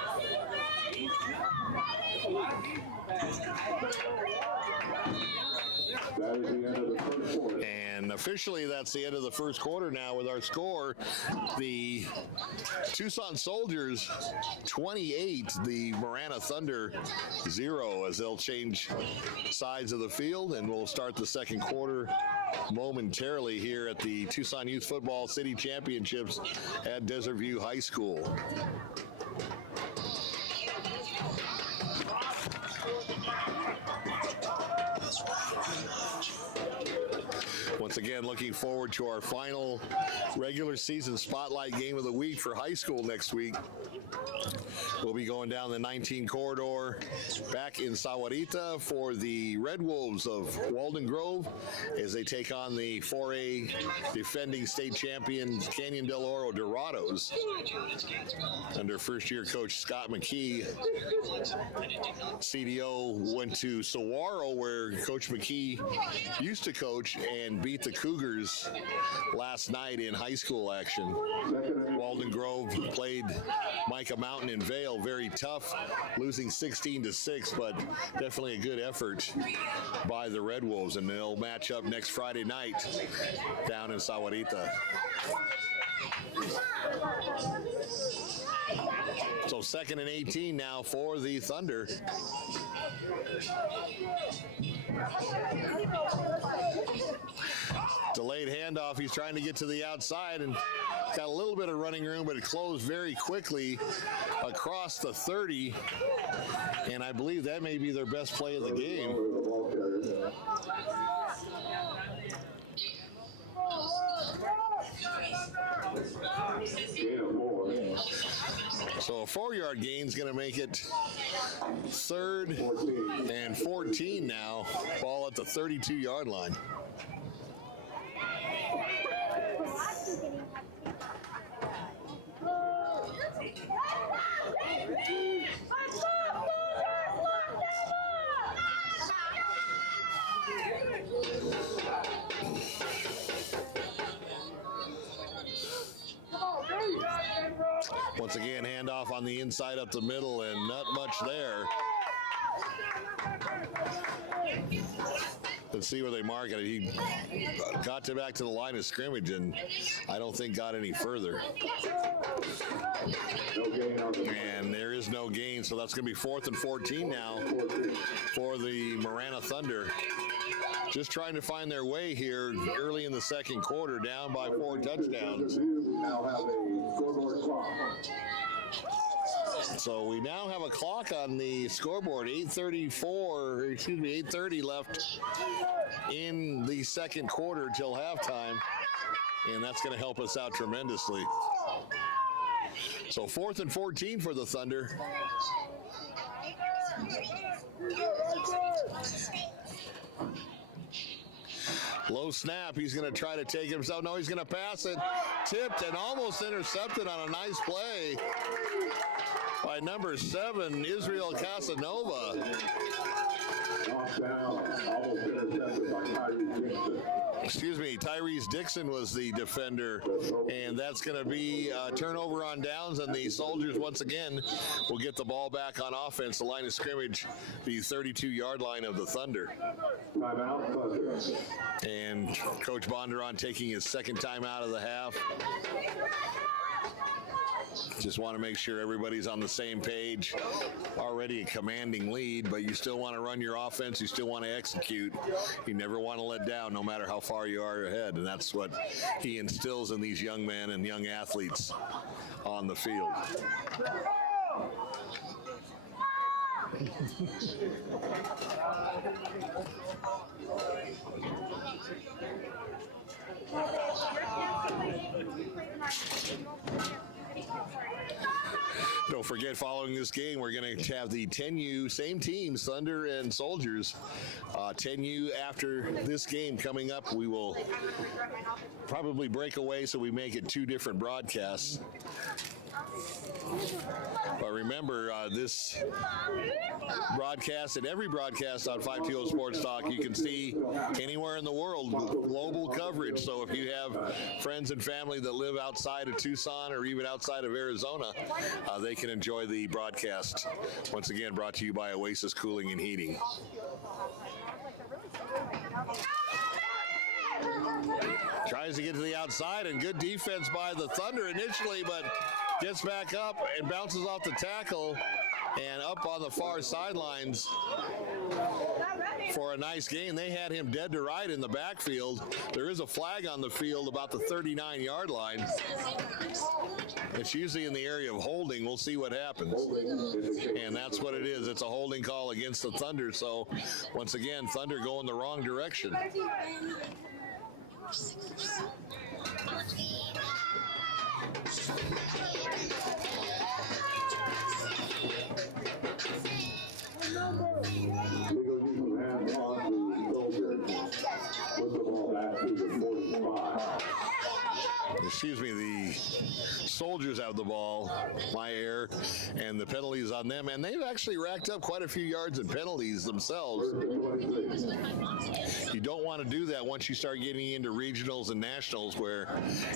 That is the end of the first quarter. And officially, that's the end of the first quarter now with our score. The Tucson Soldiers 28, the Marana Thunder 0, as they'll change sides of the field, and we'll start the second quarter momentarily here at the Tucson Youth Football City Championships at Desert View High School. Once again, looking forward to our final regular season spotlight game of the week for high school next week. We'll be going down the 19 corridor back in Sahuarita for the Red Wolves of Walden Grove as they take on the 4A defending state champions Canyon del Oro Dorados under first-year coach Scott McKee. CDO went to Saguaro, where Coach McKee used to coach, and beat the Cougars last night in high school action. Walden Grove played Micah Mountain in Vail, very tough, losing 16-6, but definitely a good effort by the Red Wolves, and they'll match up next Friday night down in Sahuarita. So 2nd and 18 now for the Thunder. Delayed handoff. He's trying to get to the outside and got a little bit of running room, but it closed very quickly across the 30. And I believe that may be their best play of the game. So a 4-yard gain is going to make it 3rd and 14 now. Ball at the 32-yard line. Once again, handoff on the inside up the middle, and not much there. Let's see where they mark it. He got back to the line of scrimmage, and I don't think got any further. And there is no gain, so that's going to be 4th and 14 now for the Marana Thunder. Just trying to find their way here early in the second quarter, down by 4 touchdowns. So we now have a clock on the scoreboard, 8:30 left in the second quarter till halftime, and that's going to help us out tremendously. So 4th and 14 for the Thunder. Low snap. He's going to try to take himself. No, he's going to pass it. Tipped and almost intercepted on a nice play by number 7, Israel Casanova. Excuse me, Tyrese Dixon was the defender, and that's going to be a turnover on downs, and the Soldiers once again will get the ball back on offense. The line of scrimmage, the 32-yard line of the Thunder. And Coach Bondurant taking his second time out of the half. Just want to make sure everybody's on the same page. Already a commanding lead, but you still want to run your offense. You still want to execute. You never want to let down, no matter how far you are ahead. And that's what he instills in these young men and young athletes on the field. Don't forget, following this game, we're going to have the 10U, same teams, Thunder and Soldiers. 10U after this game coming up, we will probably break away so we make it 2 different broadcasts. But remember, this broadcast and every broadcast on 520 Sports Talk, you can see anywhere in the world, global coverage. So if you have friends and family that live outside of Tucson or even outside of Arizona, they can enjoy the broadcast. Once again, brought to you by Oasis Cooling and Heating. Tries to get to the outside, and good defense by the Thunder initially, but gets back up and bounces off the tackle and up on the far sidelines for a nice gain. They had him dead to right in the backfield. There is a flag on the field about the 39-yard line. It's usually in the area of holding. We'll see what happens. And that's what it is. It's a holding call against the Thunder. So once again, Thunder going the wrong direction. Excuse me, the Soldiers have the ball. my error, and the penalties on them. And they've actually racked up quite a few yards in penalties themselves. You don't want to do that once you start getting into regionals and nationals where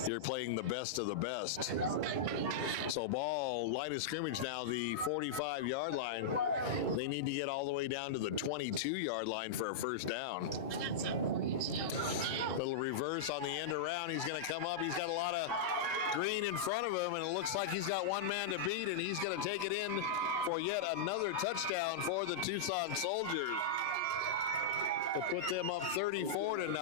you're playing the best of the best. So ball, line of scrimmage now, the 45-yard line. They need to get all the way down to the 22-yard line for a first down. Little reverse on the end around. He's going to come up. He's got a lot of green in front of him, and it looks like he's got one man to beat, and he's going to take it in for yet another touchdown for the Tucson Soldiers to put them up 34-0.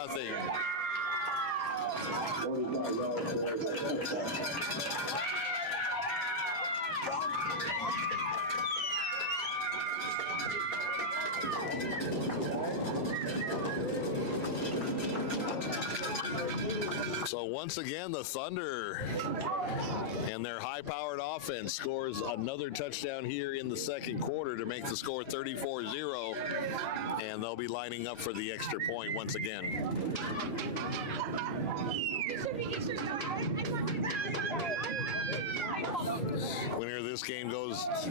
So once again, the Thunder and their high-powered offense scores another touchdown here in the second quarter to make the score 34-0, and they'll be lining up for the extra point once again. Winner of this game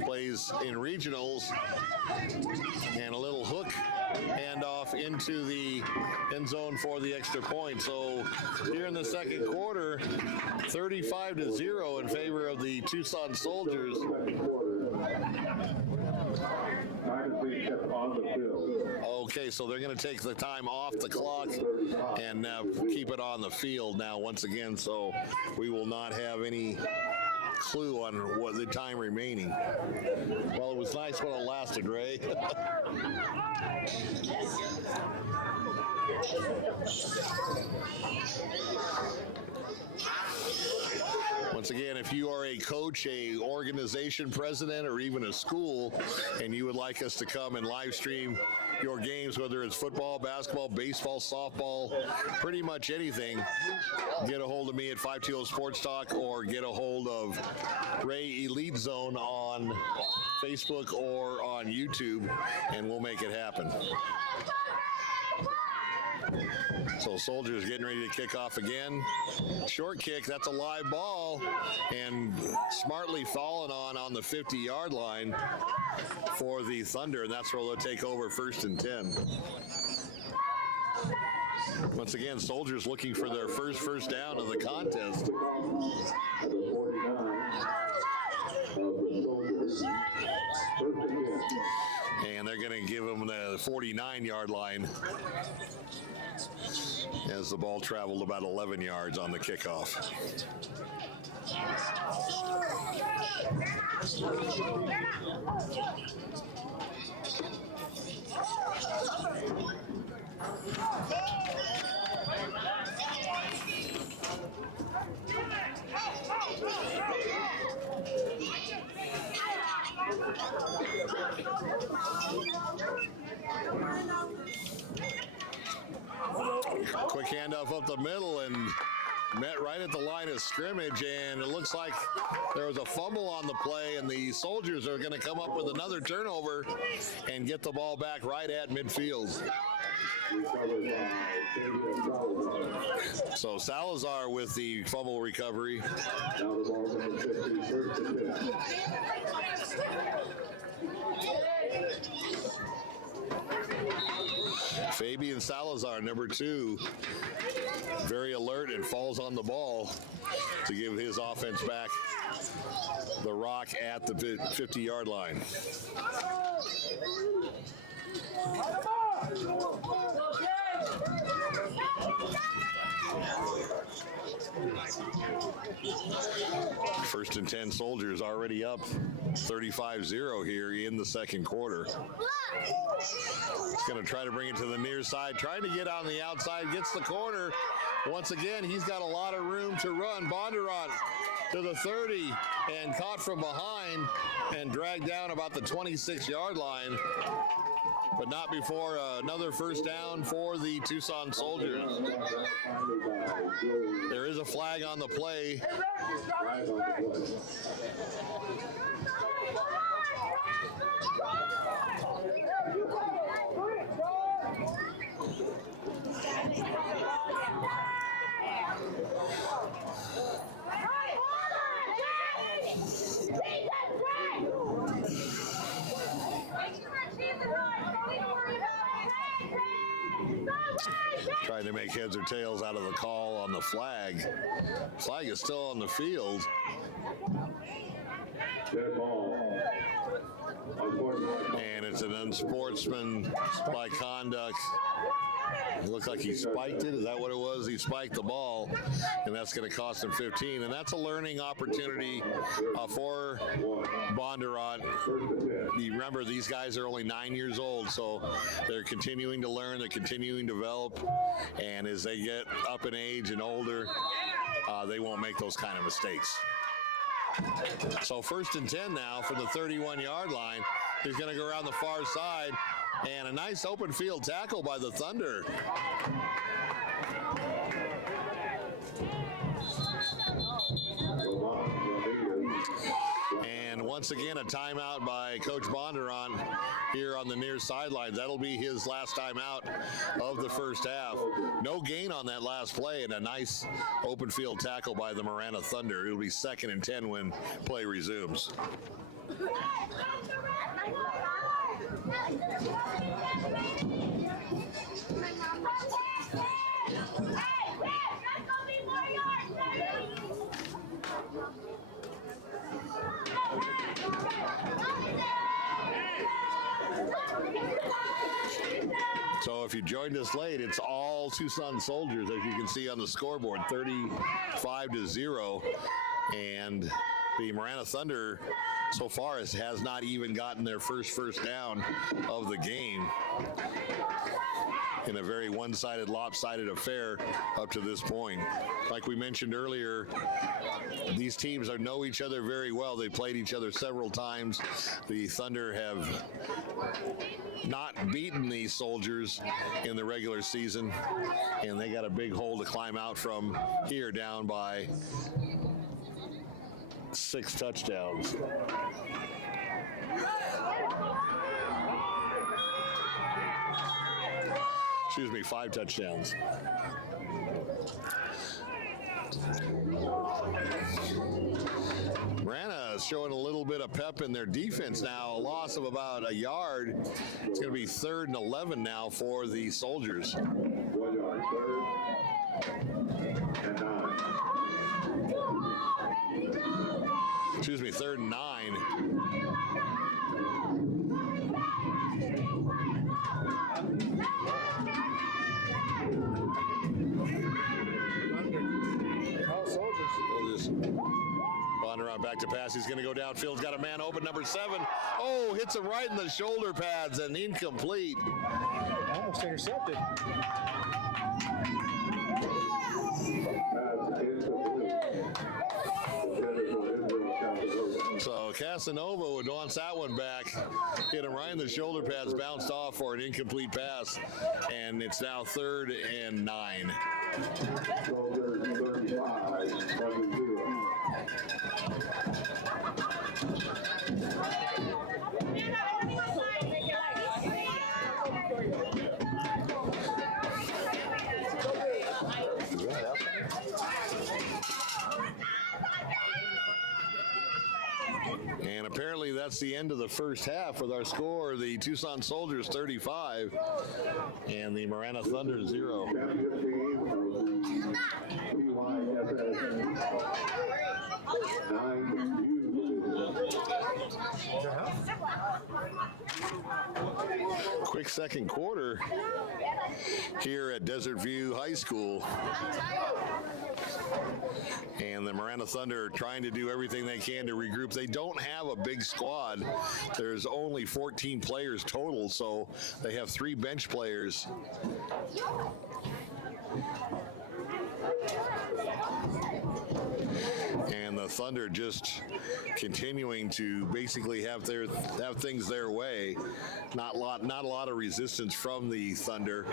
plays in regionals, and a little hook handoff into the end zone for the extra point. So here in the second quarter, 35-0 in favor of the Tucson Soldiers. Okay, so they're going to take the time off the clock and keep it on the field now once again, so we will not have any clue on what the time remaining. Well, it was nice while it lasted, Ray. Once again, if you are a coach, a organization president, or even a school, and you would like us to come and live stream your games, whether it's football, basketball, baseball, softball, pretty much anything, get a hold of me at 520 Sports Talk, or get a hold of Ray Elite Zone on Facebook or on YouTube, and we'll make it happen. So Soldiers getting ready to kick off again. Short kick, that's a live ball, and smartly fallen on the 50-yard line for the Thunder, and that's where they'll take over 1st and 10. Once again, Soldiers looking for their first down of the contest. And they're going to give them the 49-yard line as the ball traveled about 11 yards on the kickoff. Quick handoff up the middle and met right at the line of scrimmage, and it looks like there was a fumble on the play, and the Soldiers are going to come up with another turnover and get the ball back right at midfield. So Salazar with the fumble recovery. Fabian Salazar, number 2, very alert and falls on the ball to give his offense back the rock at the 50-yard line. First and 10 Soldiers already up 35-0 here in the second quarter. He's going to try to bring it to the near side, trying to get on the outside, gets the corner. Once again, he's got a lot of room to run. Bondurant to the 30 and caught from behind and dragged down about the 26-yard line, but not before another first down for the Tucson Soldiers. There is a flag on the play. trying to make heads or tails out of the call on the flag. Flag is still on the field. Dead ball. And it's an unsportsmanlike conduct. It looked like he spiked it. Is that what it was? He spiked the ball, and that's going to cost him 15. And that's a learning opportunity for Bondurant. You remember, these guys are only 9 years old, so they're continuing to learn. They're continuing to develop. And as they get up in age and older, they won't make those kind of mistakes. So 1st and 10 now from the 31-yard line. He's going to go around the far side, and a nice open field tackle by the Thunder. And once again, a timeout by Coach Bondurant here on the near sideline. That'll be his last timeout of the first half. No gain on that last play, and a nice open field tackle by the Marana Thunder. It'll be 2nd and 10 when play resumes. So if you joined us late, it's all Tucson Soldiers, as you can see on the scoreboard, 35-0. And the Marana Thunder so far has not even gotten their first down of the game in a very one-sided, lopsided affair up to this point. Like we mentioned earlier, these teams know each other very well. They played each other several times. The Thunder have not beaten these Soldiers in the regular season, and they got a big hole to climb out from here, down by 6 touchdowns. Excuse me, 5 touchdowns. Marana is showing a little bit of pep in their defense now. A loss of about a yard. It's going to be 3rd and 11 now for the Soldiers. 1 yard, 3rd and 9. Excuse me, 3rd and 9. Bondurant back to pass. He's going to go downfield. Got a man open, number 7. Oh, hits him right in the shoulder pads and incomplete. Almost intercepted. So Casanova would wants that one back. Hit him right in the shoulder pads, bounced off for an incomplete pass, and it's now 3rd and 9. Soldiers 35, 0. And apparently that's the end of the first half with our score, the Tucson Soldiers 35 and the Marana Thunder 0. Championship team of the PYSS 9U. Quick second quarter here at Desert View High School. And the Marana Thunder trying to do everything they can to regroup. They don't have a big squad. There's only 14 players total, so they have 3 bench players. And the Thunder just continuing to basically have things their way. Not a lot of resistance from the Thunder.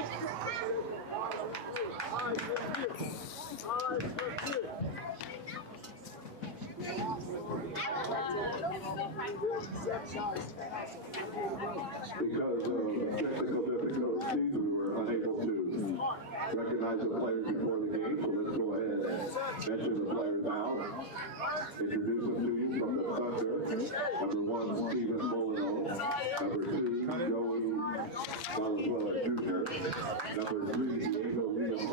Because of technical difficulties, we were unable to recognize the players before the game, so let's go ahead and mention the players now. Introduce them to you from the Thunder. Number 1, Stephen Molino. Number 2, Joey Valenzuela Jr. Number 3, Diego Leon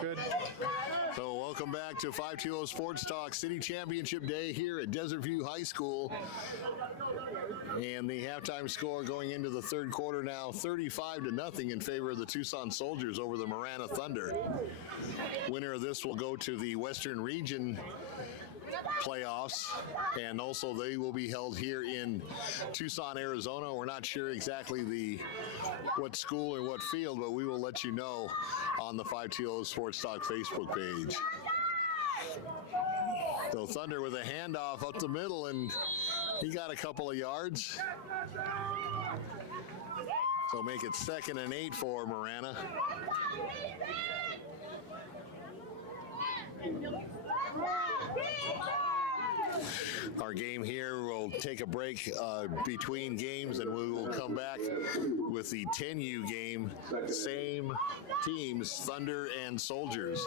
Good. So welcome back to 520 Sports Talk City Championship Day here at Desert View High School. And the halftime score going into the third quarter now, 35-0 in favor of the Tucson Soldiers over the Marana Thunder. Winner of this will go to the Western Region playoffs, and also they will be held here in Tucson, Arizona. We're not sure exactly what school or what field, but we will let you know on the 520 Sports Talk Facebook page. So Thunder with a handoff up the middle, and he got a couple of yards. So make it 2nd and 8 for Marana. Our game here will take a break between games, and we will come back with the 10U game. Same teams, Thunder and Soldiers.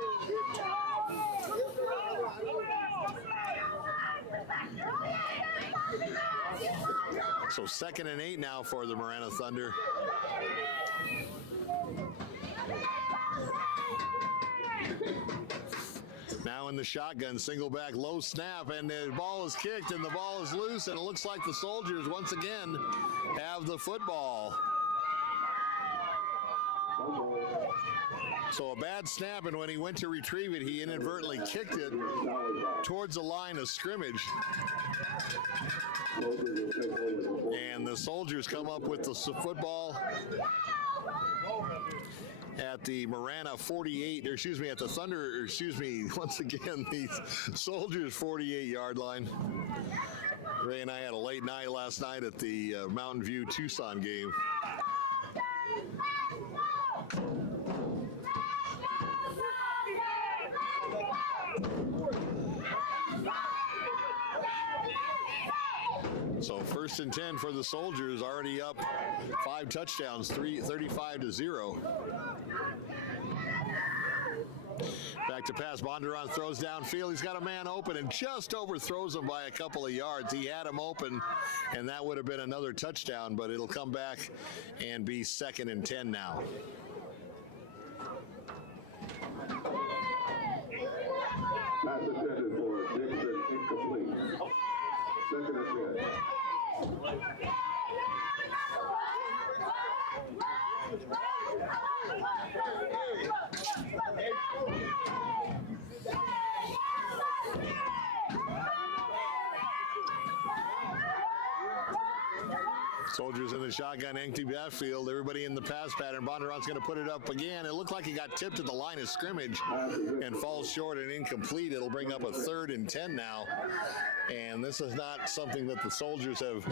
So 2nd and 8 now for the Marana Thunder. Now in the shotgun, single back, low snap, and the ball is kicked, and the ball is loose, and it looks like the Soldiers once again have the football. So a bad snap, and when he went to retrieve it, he inadvertently kicked it towards the line of scrimmage. And the Soldiers come up with the football at the Marana 48, or excuse me, at the Thunder, or excuse me, once again, the Soldiers 48-yard line. Ray and I had a late night last night at the Mountain View Tucson game. So 1st and 10 for the Soldiers, already up 5 touchdowns, 35-0. Back to pass, Bondurant throws downfield. He's got a man open and just overthrows him by a couple of yards. He had him open, and that would have been another touchdown, but it'll come back and be 2nd and 10 now. Pass intended for Dixon, incomplete. 2nd and 10. Soldiers in the shotgun, empty backfield. Everybody in the pass pattern. Bondurant's going to put it up again. It looked like he got tipped at the line of scrimmage and falls short and incomplete. It'll bring up a 3rd and 10 now. And this is not something that the Soldiers have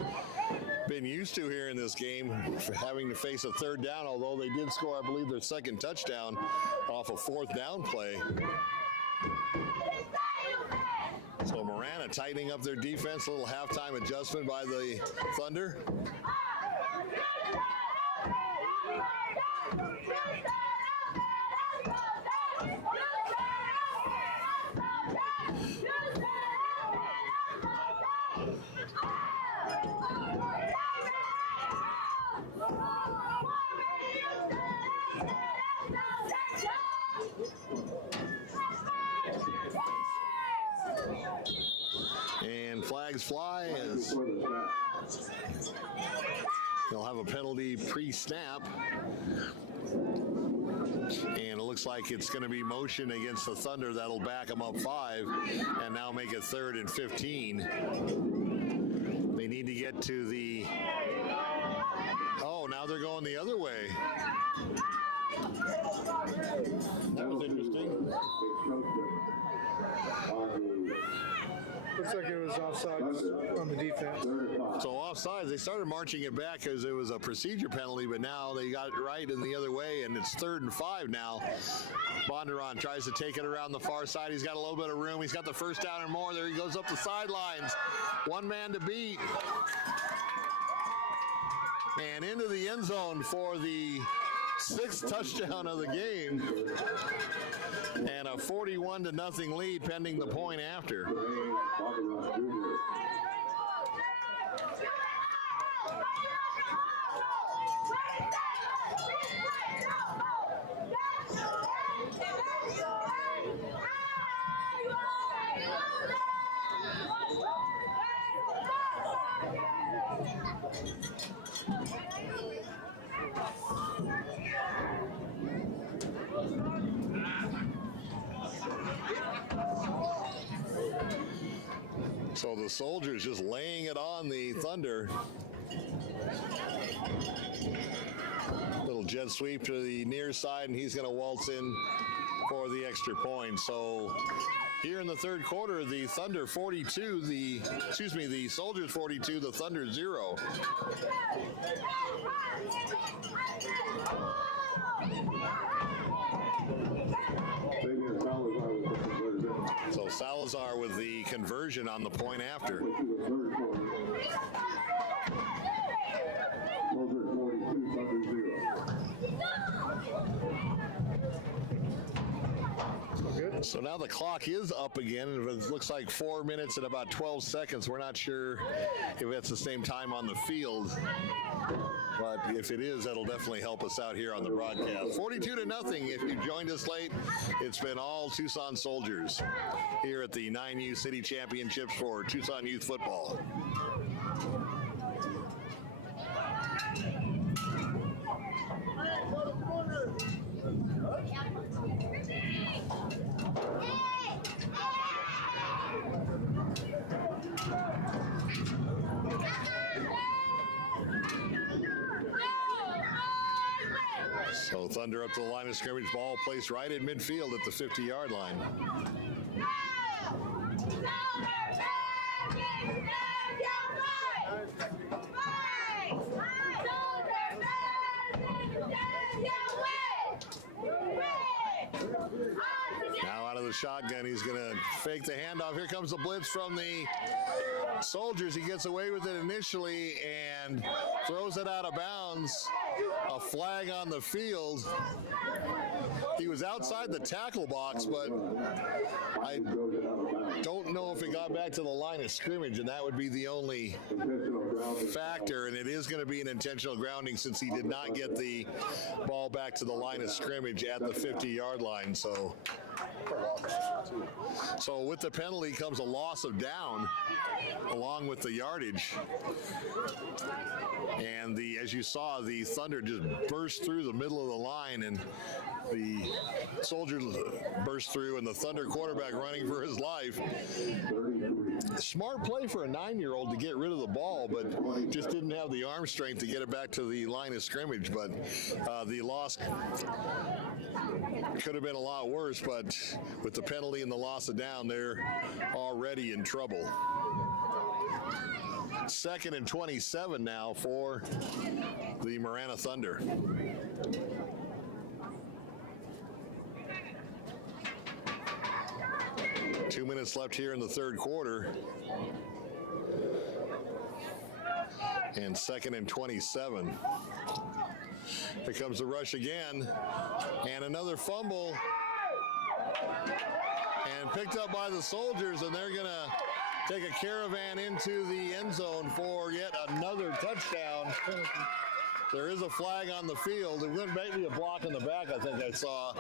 been used to here in this game, for having to face a 3rd down, although they did score, I believe, their 2nd touchdown off a 4th down play. So Marana tightening up their defense, a little halftime adjustment by the Thunder. And flags fly as they'll have a penalty pre-snap. And it looks like it's going to be motion against the Thunder. That'll back them up 5 and now make it 3rd and 15. They need to get to the... Oh, now they're going the other way. That was interesting. Looks like it was offsides on the defense. So offsides, they started marching it back because it was a procedure penalty, but now they got it right in the other way, and it's 3rd and 5 now. Bondurant tries to take it around the far side. He's got a little bit of room. He's got the 1st down and more. There he goes up the sidelines. One man to beat. And into the end zone for the 6th touchdown of the game. And a 41-0 lead pending the point after. the Soldiers just laying it on the Thunder. Little jet sweep to the near side, and he's going to waltz in for the extra point. So here in the third quarter, the Thunder 42, the Soldiers 42, the Thunder 0. So Salazar with the conversion on the point after. So now the clock is up again, and it looks like 4 minutes and about 12 seconds. We're not sure if it's the same time on the field, but if it is, that'll definitely help us out here on the broadcast. 42-0. If you joined us late, it's been all Tucson Soldiers here at the 9U City Championships for Tucson Youth Football. So Thunder up to the line of scrimmage, ball placed right in midfield at the 50-yard line. Now out of the shotgun, he's going to fake the handoff. Here comes the blitz from the Soldiers. He gets away with it initially and throws it out of bounds. A flag on the field. He was outside the tackle box, but I don't know if it got back to the line of scrimmage, and that would be the only factor, and it is going to be an intentional grounding since he did not get the ball back to the line of scrimmage at the 50-yard line. So with the penalty comes a loss of down along with the yardage. And as you saw, the Thunder just burst through the middle of the line, and the Soldiers burst through, and the Thunder quarterback running for his life. Smart play for a 9-year-old to get rid of the ball, but just didn't have the arm strength to get it back to the line of scrimmage. But the loss could have been a lot worse, but with the penalty and the loss of down, they're already in trouble. 2nd and 27 now for the Marana Thunder. Two minutes left here in the third quarter. And 2nd and 27. Here comes the rush again. And another fumble. And picked up by the Soldiers, and they're going to take a caravan into the end zone for yet another touchdown. There is a flag on the field. It would maybe a block in the back, I think I saw.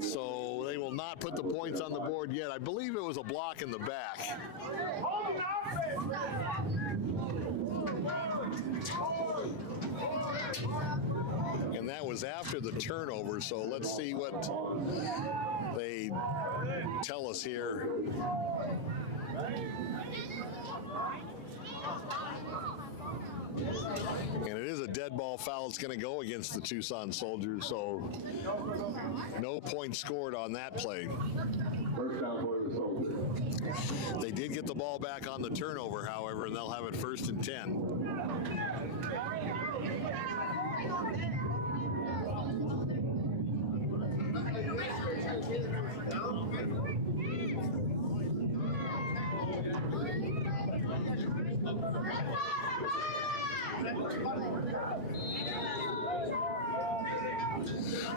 So they will not put the points on the board yet. I believe it was a block in the back. And that was after the turnover, so let's see what they tell us here. And it is a dead ball foul. It's going to go against the Tucson Soldiers, so no points scored on that play. First down for the Soldiers. They did get the ball back on the turnover, however, and they'll have it 1st and 10.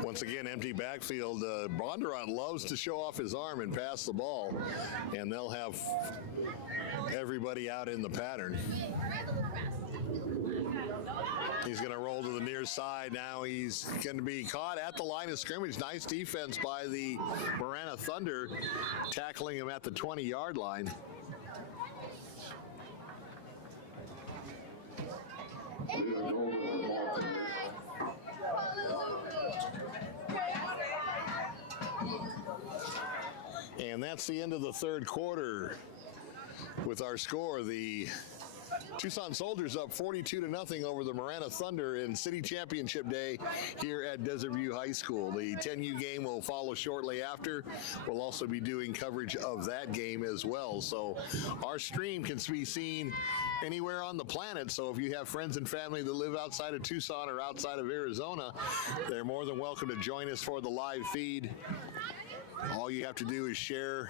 Once again, empty backfield. Bondurant loves to show off his arm and pass the ball, and they'll have everybody out in the pattern. He's going to roll to the near side. Now he's going to be caught at the line of scrimmage. Nice defense by the Marana Thunder, tackling him at the 20-yard line. And And that's the end of the third quarter with our score. The Tucson Soldiers up 42-0 over the Marana Thunder in City Championship Day here at Desert View High School. The 10U game will follow shortly after. We'll also be doing coverage of that game as well. So our stream can be seen anywhere on the planet. So if you have friends and family that live outside of Tucson or outside of Arizona, they're more than welcome to join us for the live feed. All you have to do is share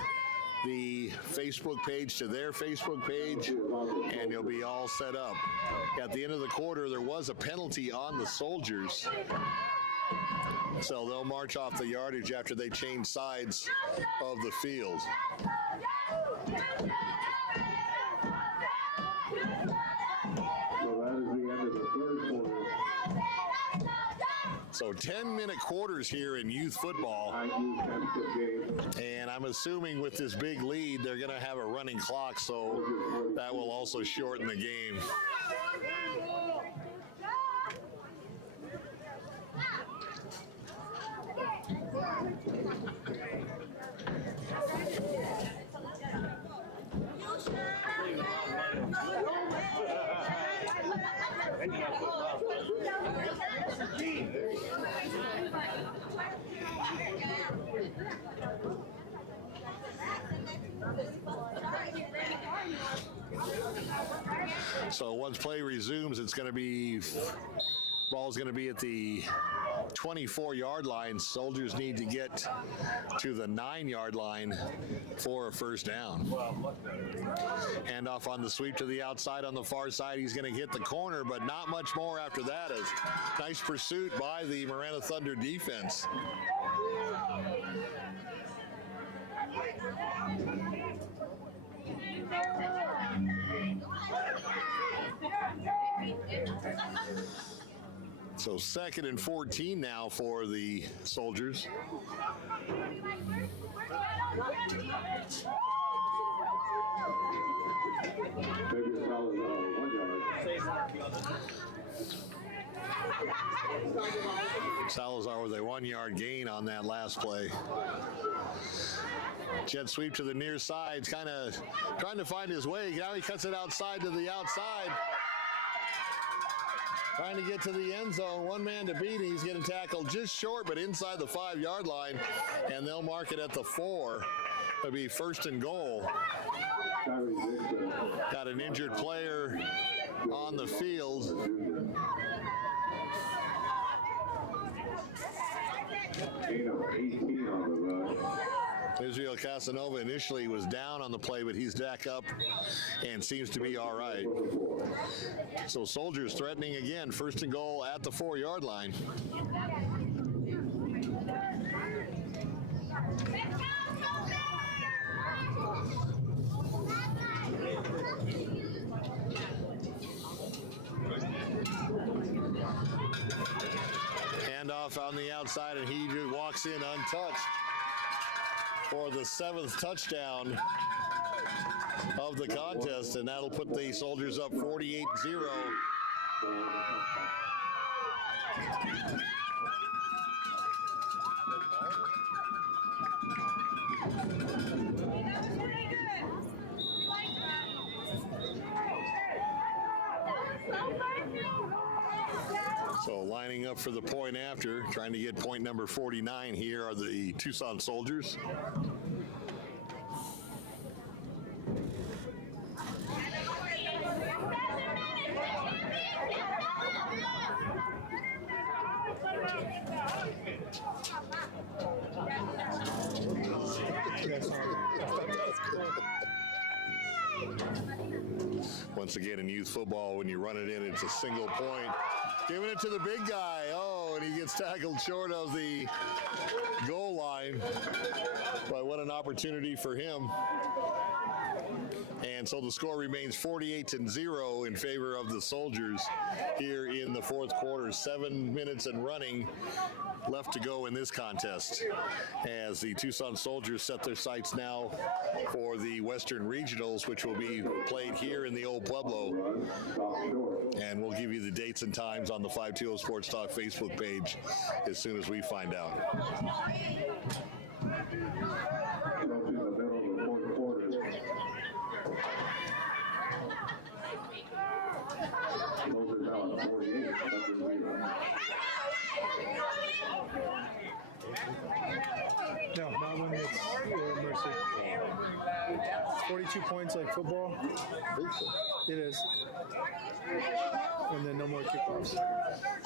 the Facebook page to their Facebook page, and you'll be all set up. At the end of the quarter, there was a penalty on the Soldiers, so they'll march off the yardage after they change sides of the field. So that is the end of the third quarter. So 10-minute quarters here in youth football. And I'm assuming with this big lead, they're going to have a running clock, so that will also shorten the game. So once play resumes, it's going to be, ball's going to be at the 24-yard line. Soldiers need to get to the 9-yard line for a first down. Handoff on the sweep to the outside on the far side. He's going to hit the corner, but not much more after that. A nice pursuit by the Marana Thunder defense. So 2nd and 14 now for the Soldiers. Salazar with a 1-yard gain on that last play. Jet sweep to the near side, kind of trying to find his way. Now he cuts it outside to the outside. Trying to get to the end zone. One man to beat. He's getting tackled just short, but inside the 5-yard line. And they'll mark it at the 4. It'll be 1st and goal. Got an injured player on the field. Israel Casanova initially was down on the play, but he's back up and seems to be all right. So Soldiers threatening again, 1st and goal at the 4-yard line. Handoff on the outside, and he just walks in untouched for the 7th touchdown of the contest, and that'll put the Soldiers up 48-0. So lining up for the point after, trying to get point number 49 here are the Tucson Soldiers. Once again, in youth football, when you run it in, it's a single point. Giving it to the big guy. Oh, and he gets tackled short of the goal line. But what an opportunity for him. And so the score remains 48-0 in favor of the Soldiers here in the 4th quarter. 7 minutes and running left to go in this contest, as the Tucson Soldiers set their sights now for the Western Regionals, which will be played here in the Old Pueblo. And we'll give you the dates and times on the 520 Sports Talk Facebook page as soon as we find out. 48, Thunder 0. No, not when it's Mercy. 42 points like football. It is. And then no more kickoffs.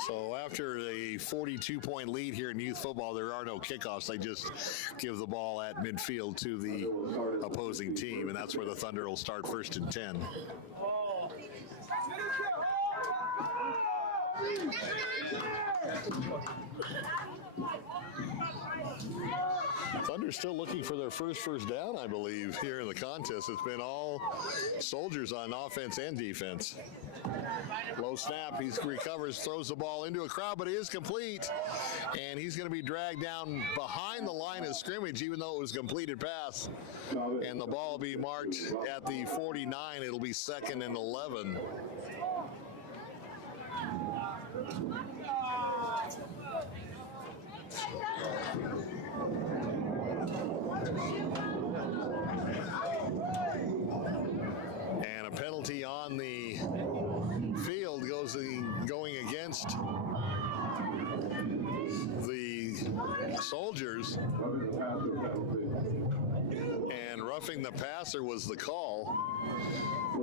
So after a 42-point lead here in youth football, there are no kickoffs. They just give the ball at midfield to the opposing team, and that's where the Thunder will start 1st and 10. Thunder's still looking for their first down, I believe, here in the contest. It's been all Soldiers on offense and defense. Low snap, he recovers, throws the ball into a crowd, but it is complete. And he's going to be dragged down behind the line of scrimmage, even though it was a completed pass. And the ball will be marked at the 49. It'll be 2nd and 11. And a penalty on the field going against the Soldiers. And roughing the passer was the call.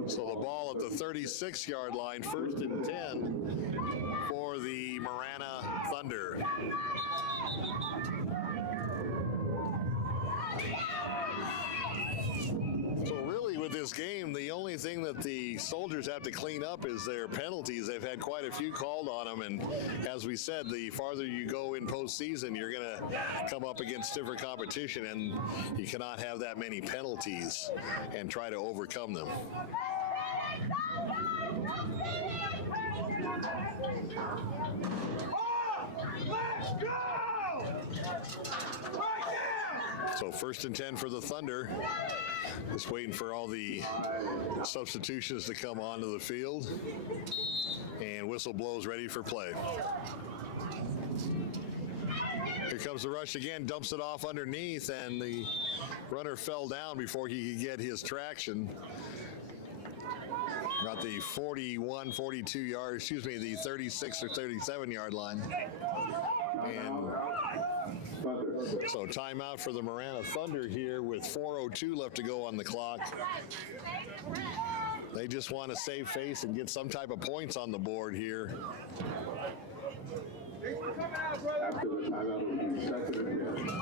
So the ball at the 36-yard line, 1st and 10 for the Marana Thunder. So really with this game, the only thing that the Soldiers have to clean up is their penalties. They've had quite a few called on them, and as we said, the farther you go in postseason, you're going to come up against stiffer competition, and you cannot have that many penalties and try to overcome them. Let's go! So 1st and 10 for the Thunder. Just waiting for all the substitutions to come onto the field. And whistle blows, ready for play. Here comes the rush again, dumps it off underneath, and the runner fell down before he could get his traction. About the 41, 42 yards, the 36 or 37 yard line. And so timeout for the Marana Thunder here with 4:02 left to go on the clock. They just want to save face and get some type of points on the board here. After the timeout, it will be 2nd and 10.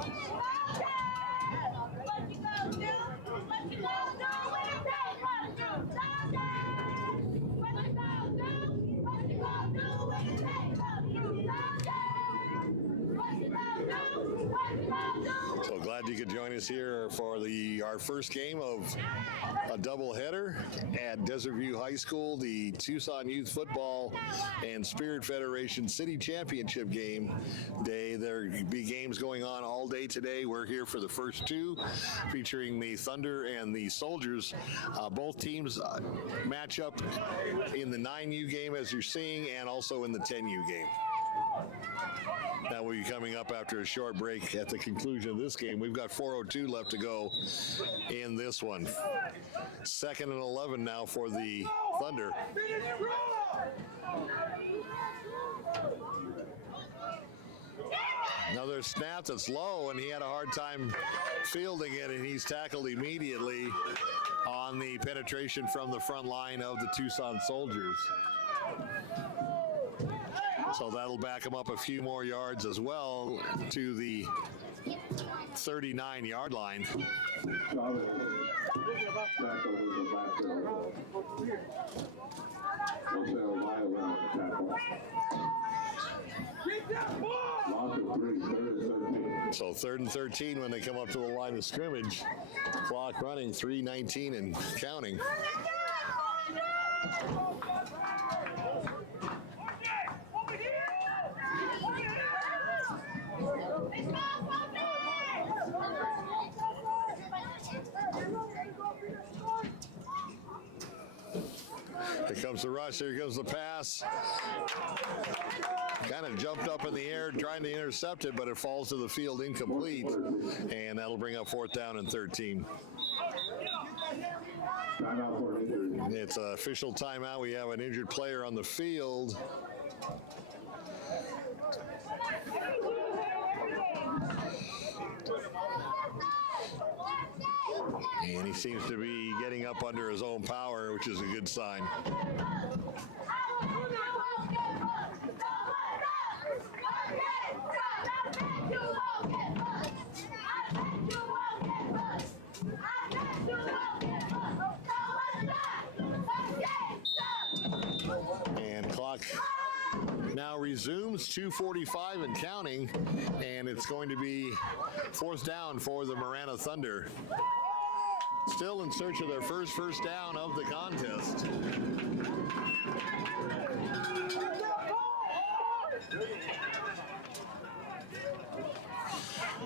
So glad you could join us here for our first game of a doubleheader at Desert View High School, the Tucson Youth Football and Spirit Federation City Championship game day. There'll be games going on all day today. We're here for the first two, featuring the Thunder and the Soldiers. Both teams match up in the 9U game, as you're seeing, and also in the 10U game. That will be coming up after a short break at the conclusion of this game. We've got 4:02 left to go in this one. 2nd and 11 now for the Thunder. Another snap that's low, and he had a hard time fielding it, and he's tackled immediately on the penetration from the front line of the Tucson Soldiers. So that'll back him up a few more yards as well to the 39-yard line. So 3rd and 13 when they come up to the line of scrimmage. Clock running, 3:19 and counting. Here comes the rush. Here comes the pass. Kind of jumped up in the air trying to intercept it, but it falls to the field incomplete. And that'll bring up 4th down and 13. It's an official timeout. We have an injured player on the field. And he seems to be getting up under his own power, which is a good sign. And clock now resumes, 2:45 and counting, and it's going to be 4th down for the Marana Thunder. Still in search of their first down of the contest.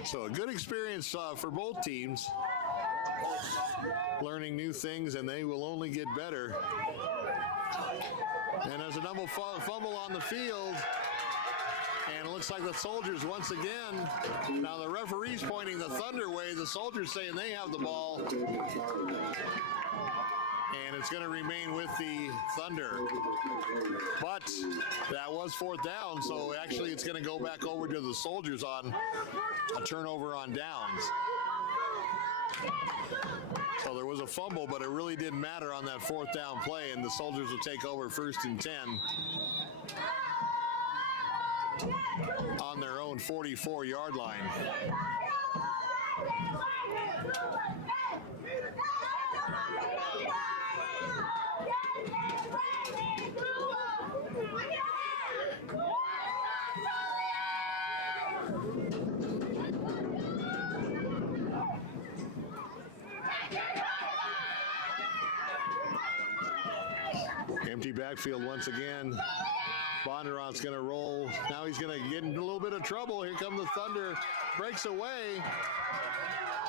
So a good experience for both teams, learning new things, and they will only get better. And there's a double fumble on the field. And it looks like the Soldiers once again. Now the referee's pointing the Thunder way. The Soldiers saying they have the ball. And it's going to remain with the Thunder. But that was 4th down, so actually it's going to go back over to the Soldiers on a turnover on downs. So there was a fumble, but it really didn't matter on that 4th down play, and the Soldiers will take over 1st and 10 on their own 44-yard line. Empty backfield once again. Bondurant's going to roll. Now he's going to get in a little bit of trouble. Here come the Thunder. Breaks away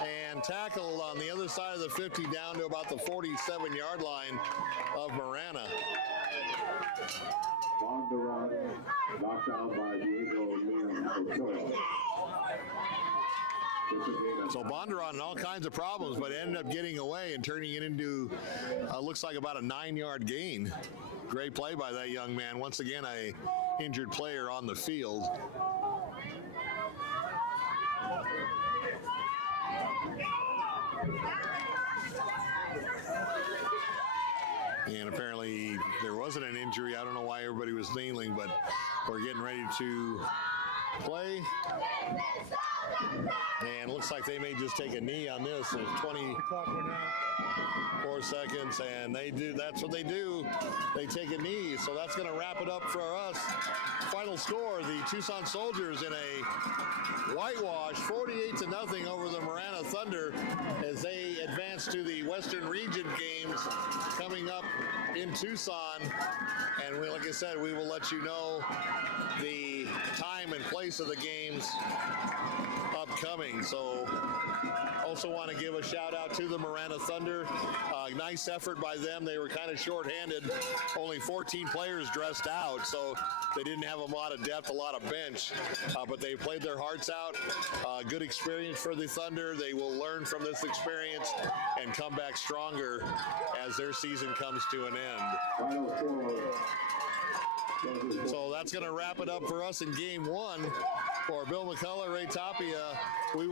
and tackled on the other side of the 50 down to about the 47-yard line of Marana. Bondurant knocked out by Diego Leon. So Bondurant in all kinds of problems, but ended up getting away and turning it into, looks like about a 9-yard gain. Great play by that young man. Once again, a injured player on the field. And apparently there wasn't an injury. I don't know why everybody was kneeling, but we're getting ready to play. And it looks like they may just take a knee on this. There's 24 seconds, and that's what they do. They take a knee. So that's going to wrap it up for us. Final score, the Tucson Soldiers in a whitewash, 48-0 over the Marana Thunder as they advance to the Western Region games coming up in Tucson. And like I said, we will let you know the time and place of the games upcoming. So also want to give a shout out to the Marana Thunder. Nice effort by them. They were kind of shorthanded. Only 14 players dressed out, so they didn't have a lot of depth, a lot of bench, but they played their hearts out. Good experience for the Thunder. They will learn from this experience and come back stronger as their season comes to an end. So that's going to wrap it up for us in game 1. For Bill McCullough, Ray Tapia, we will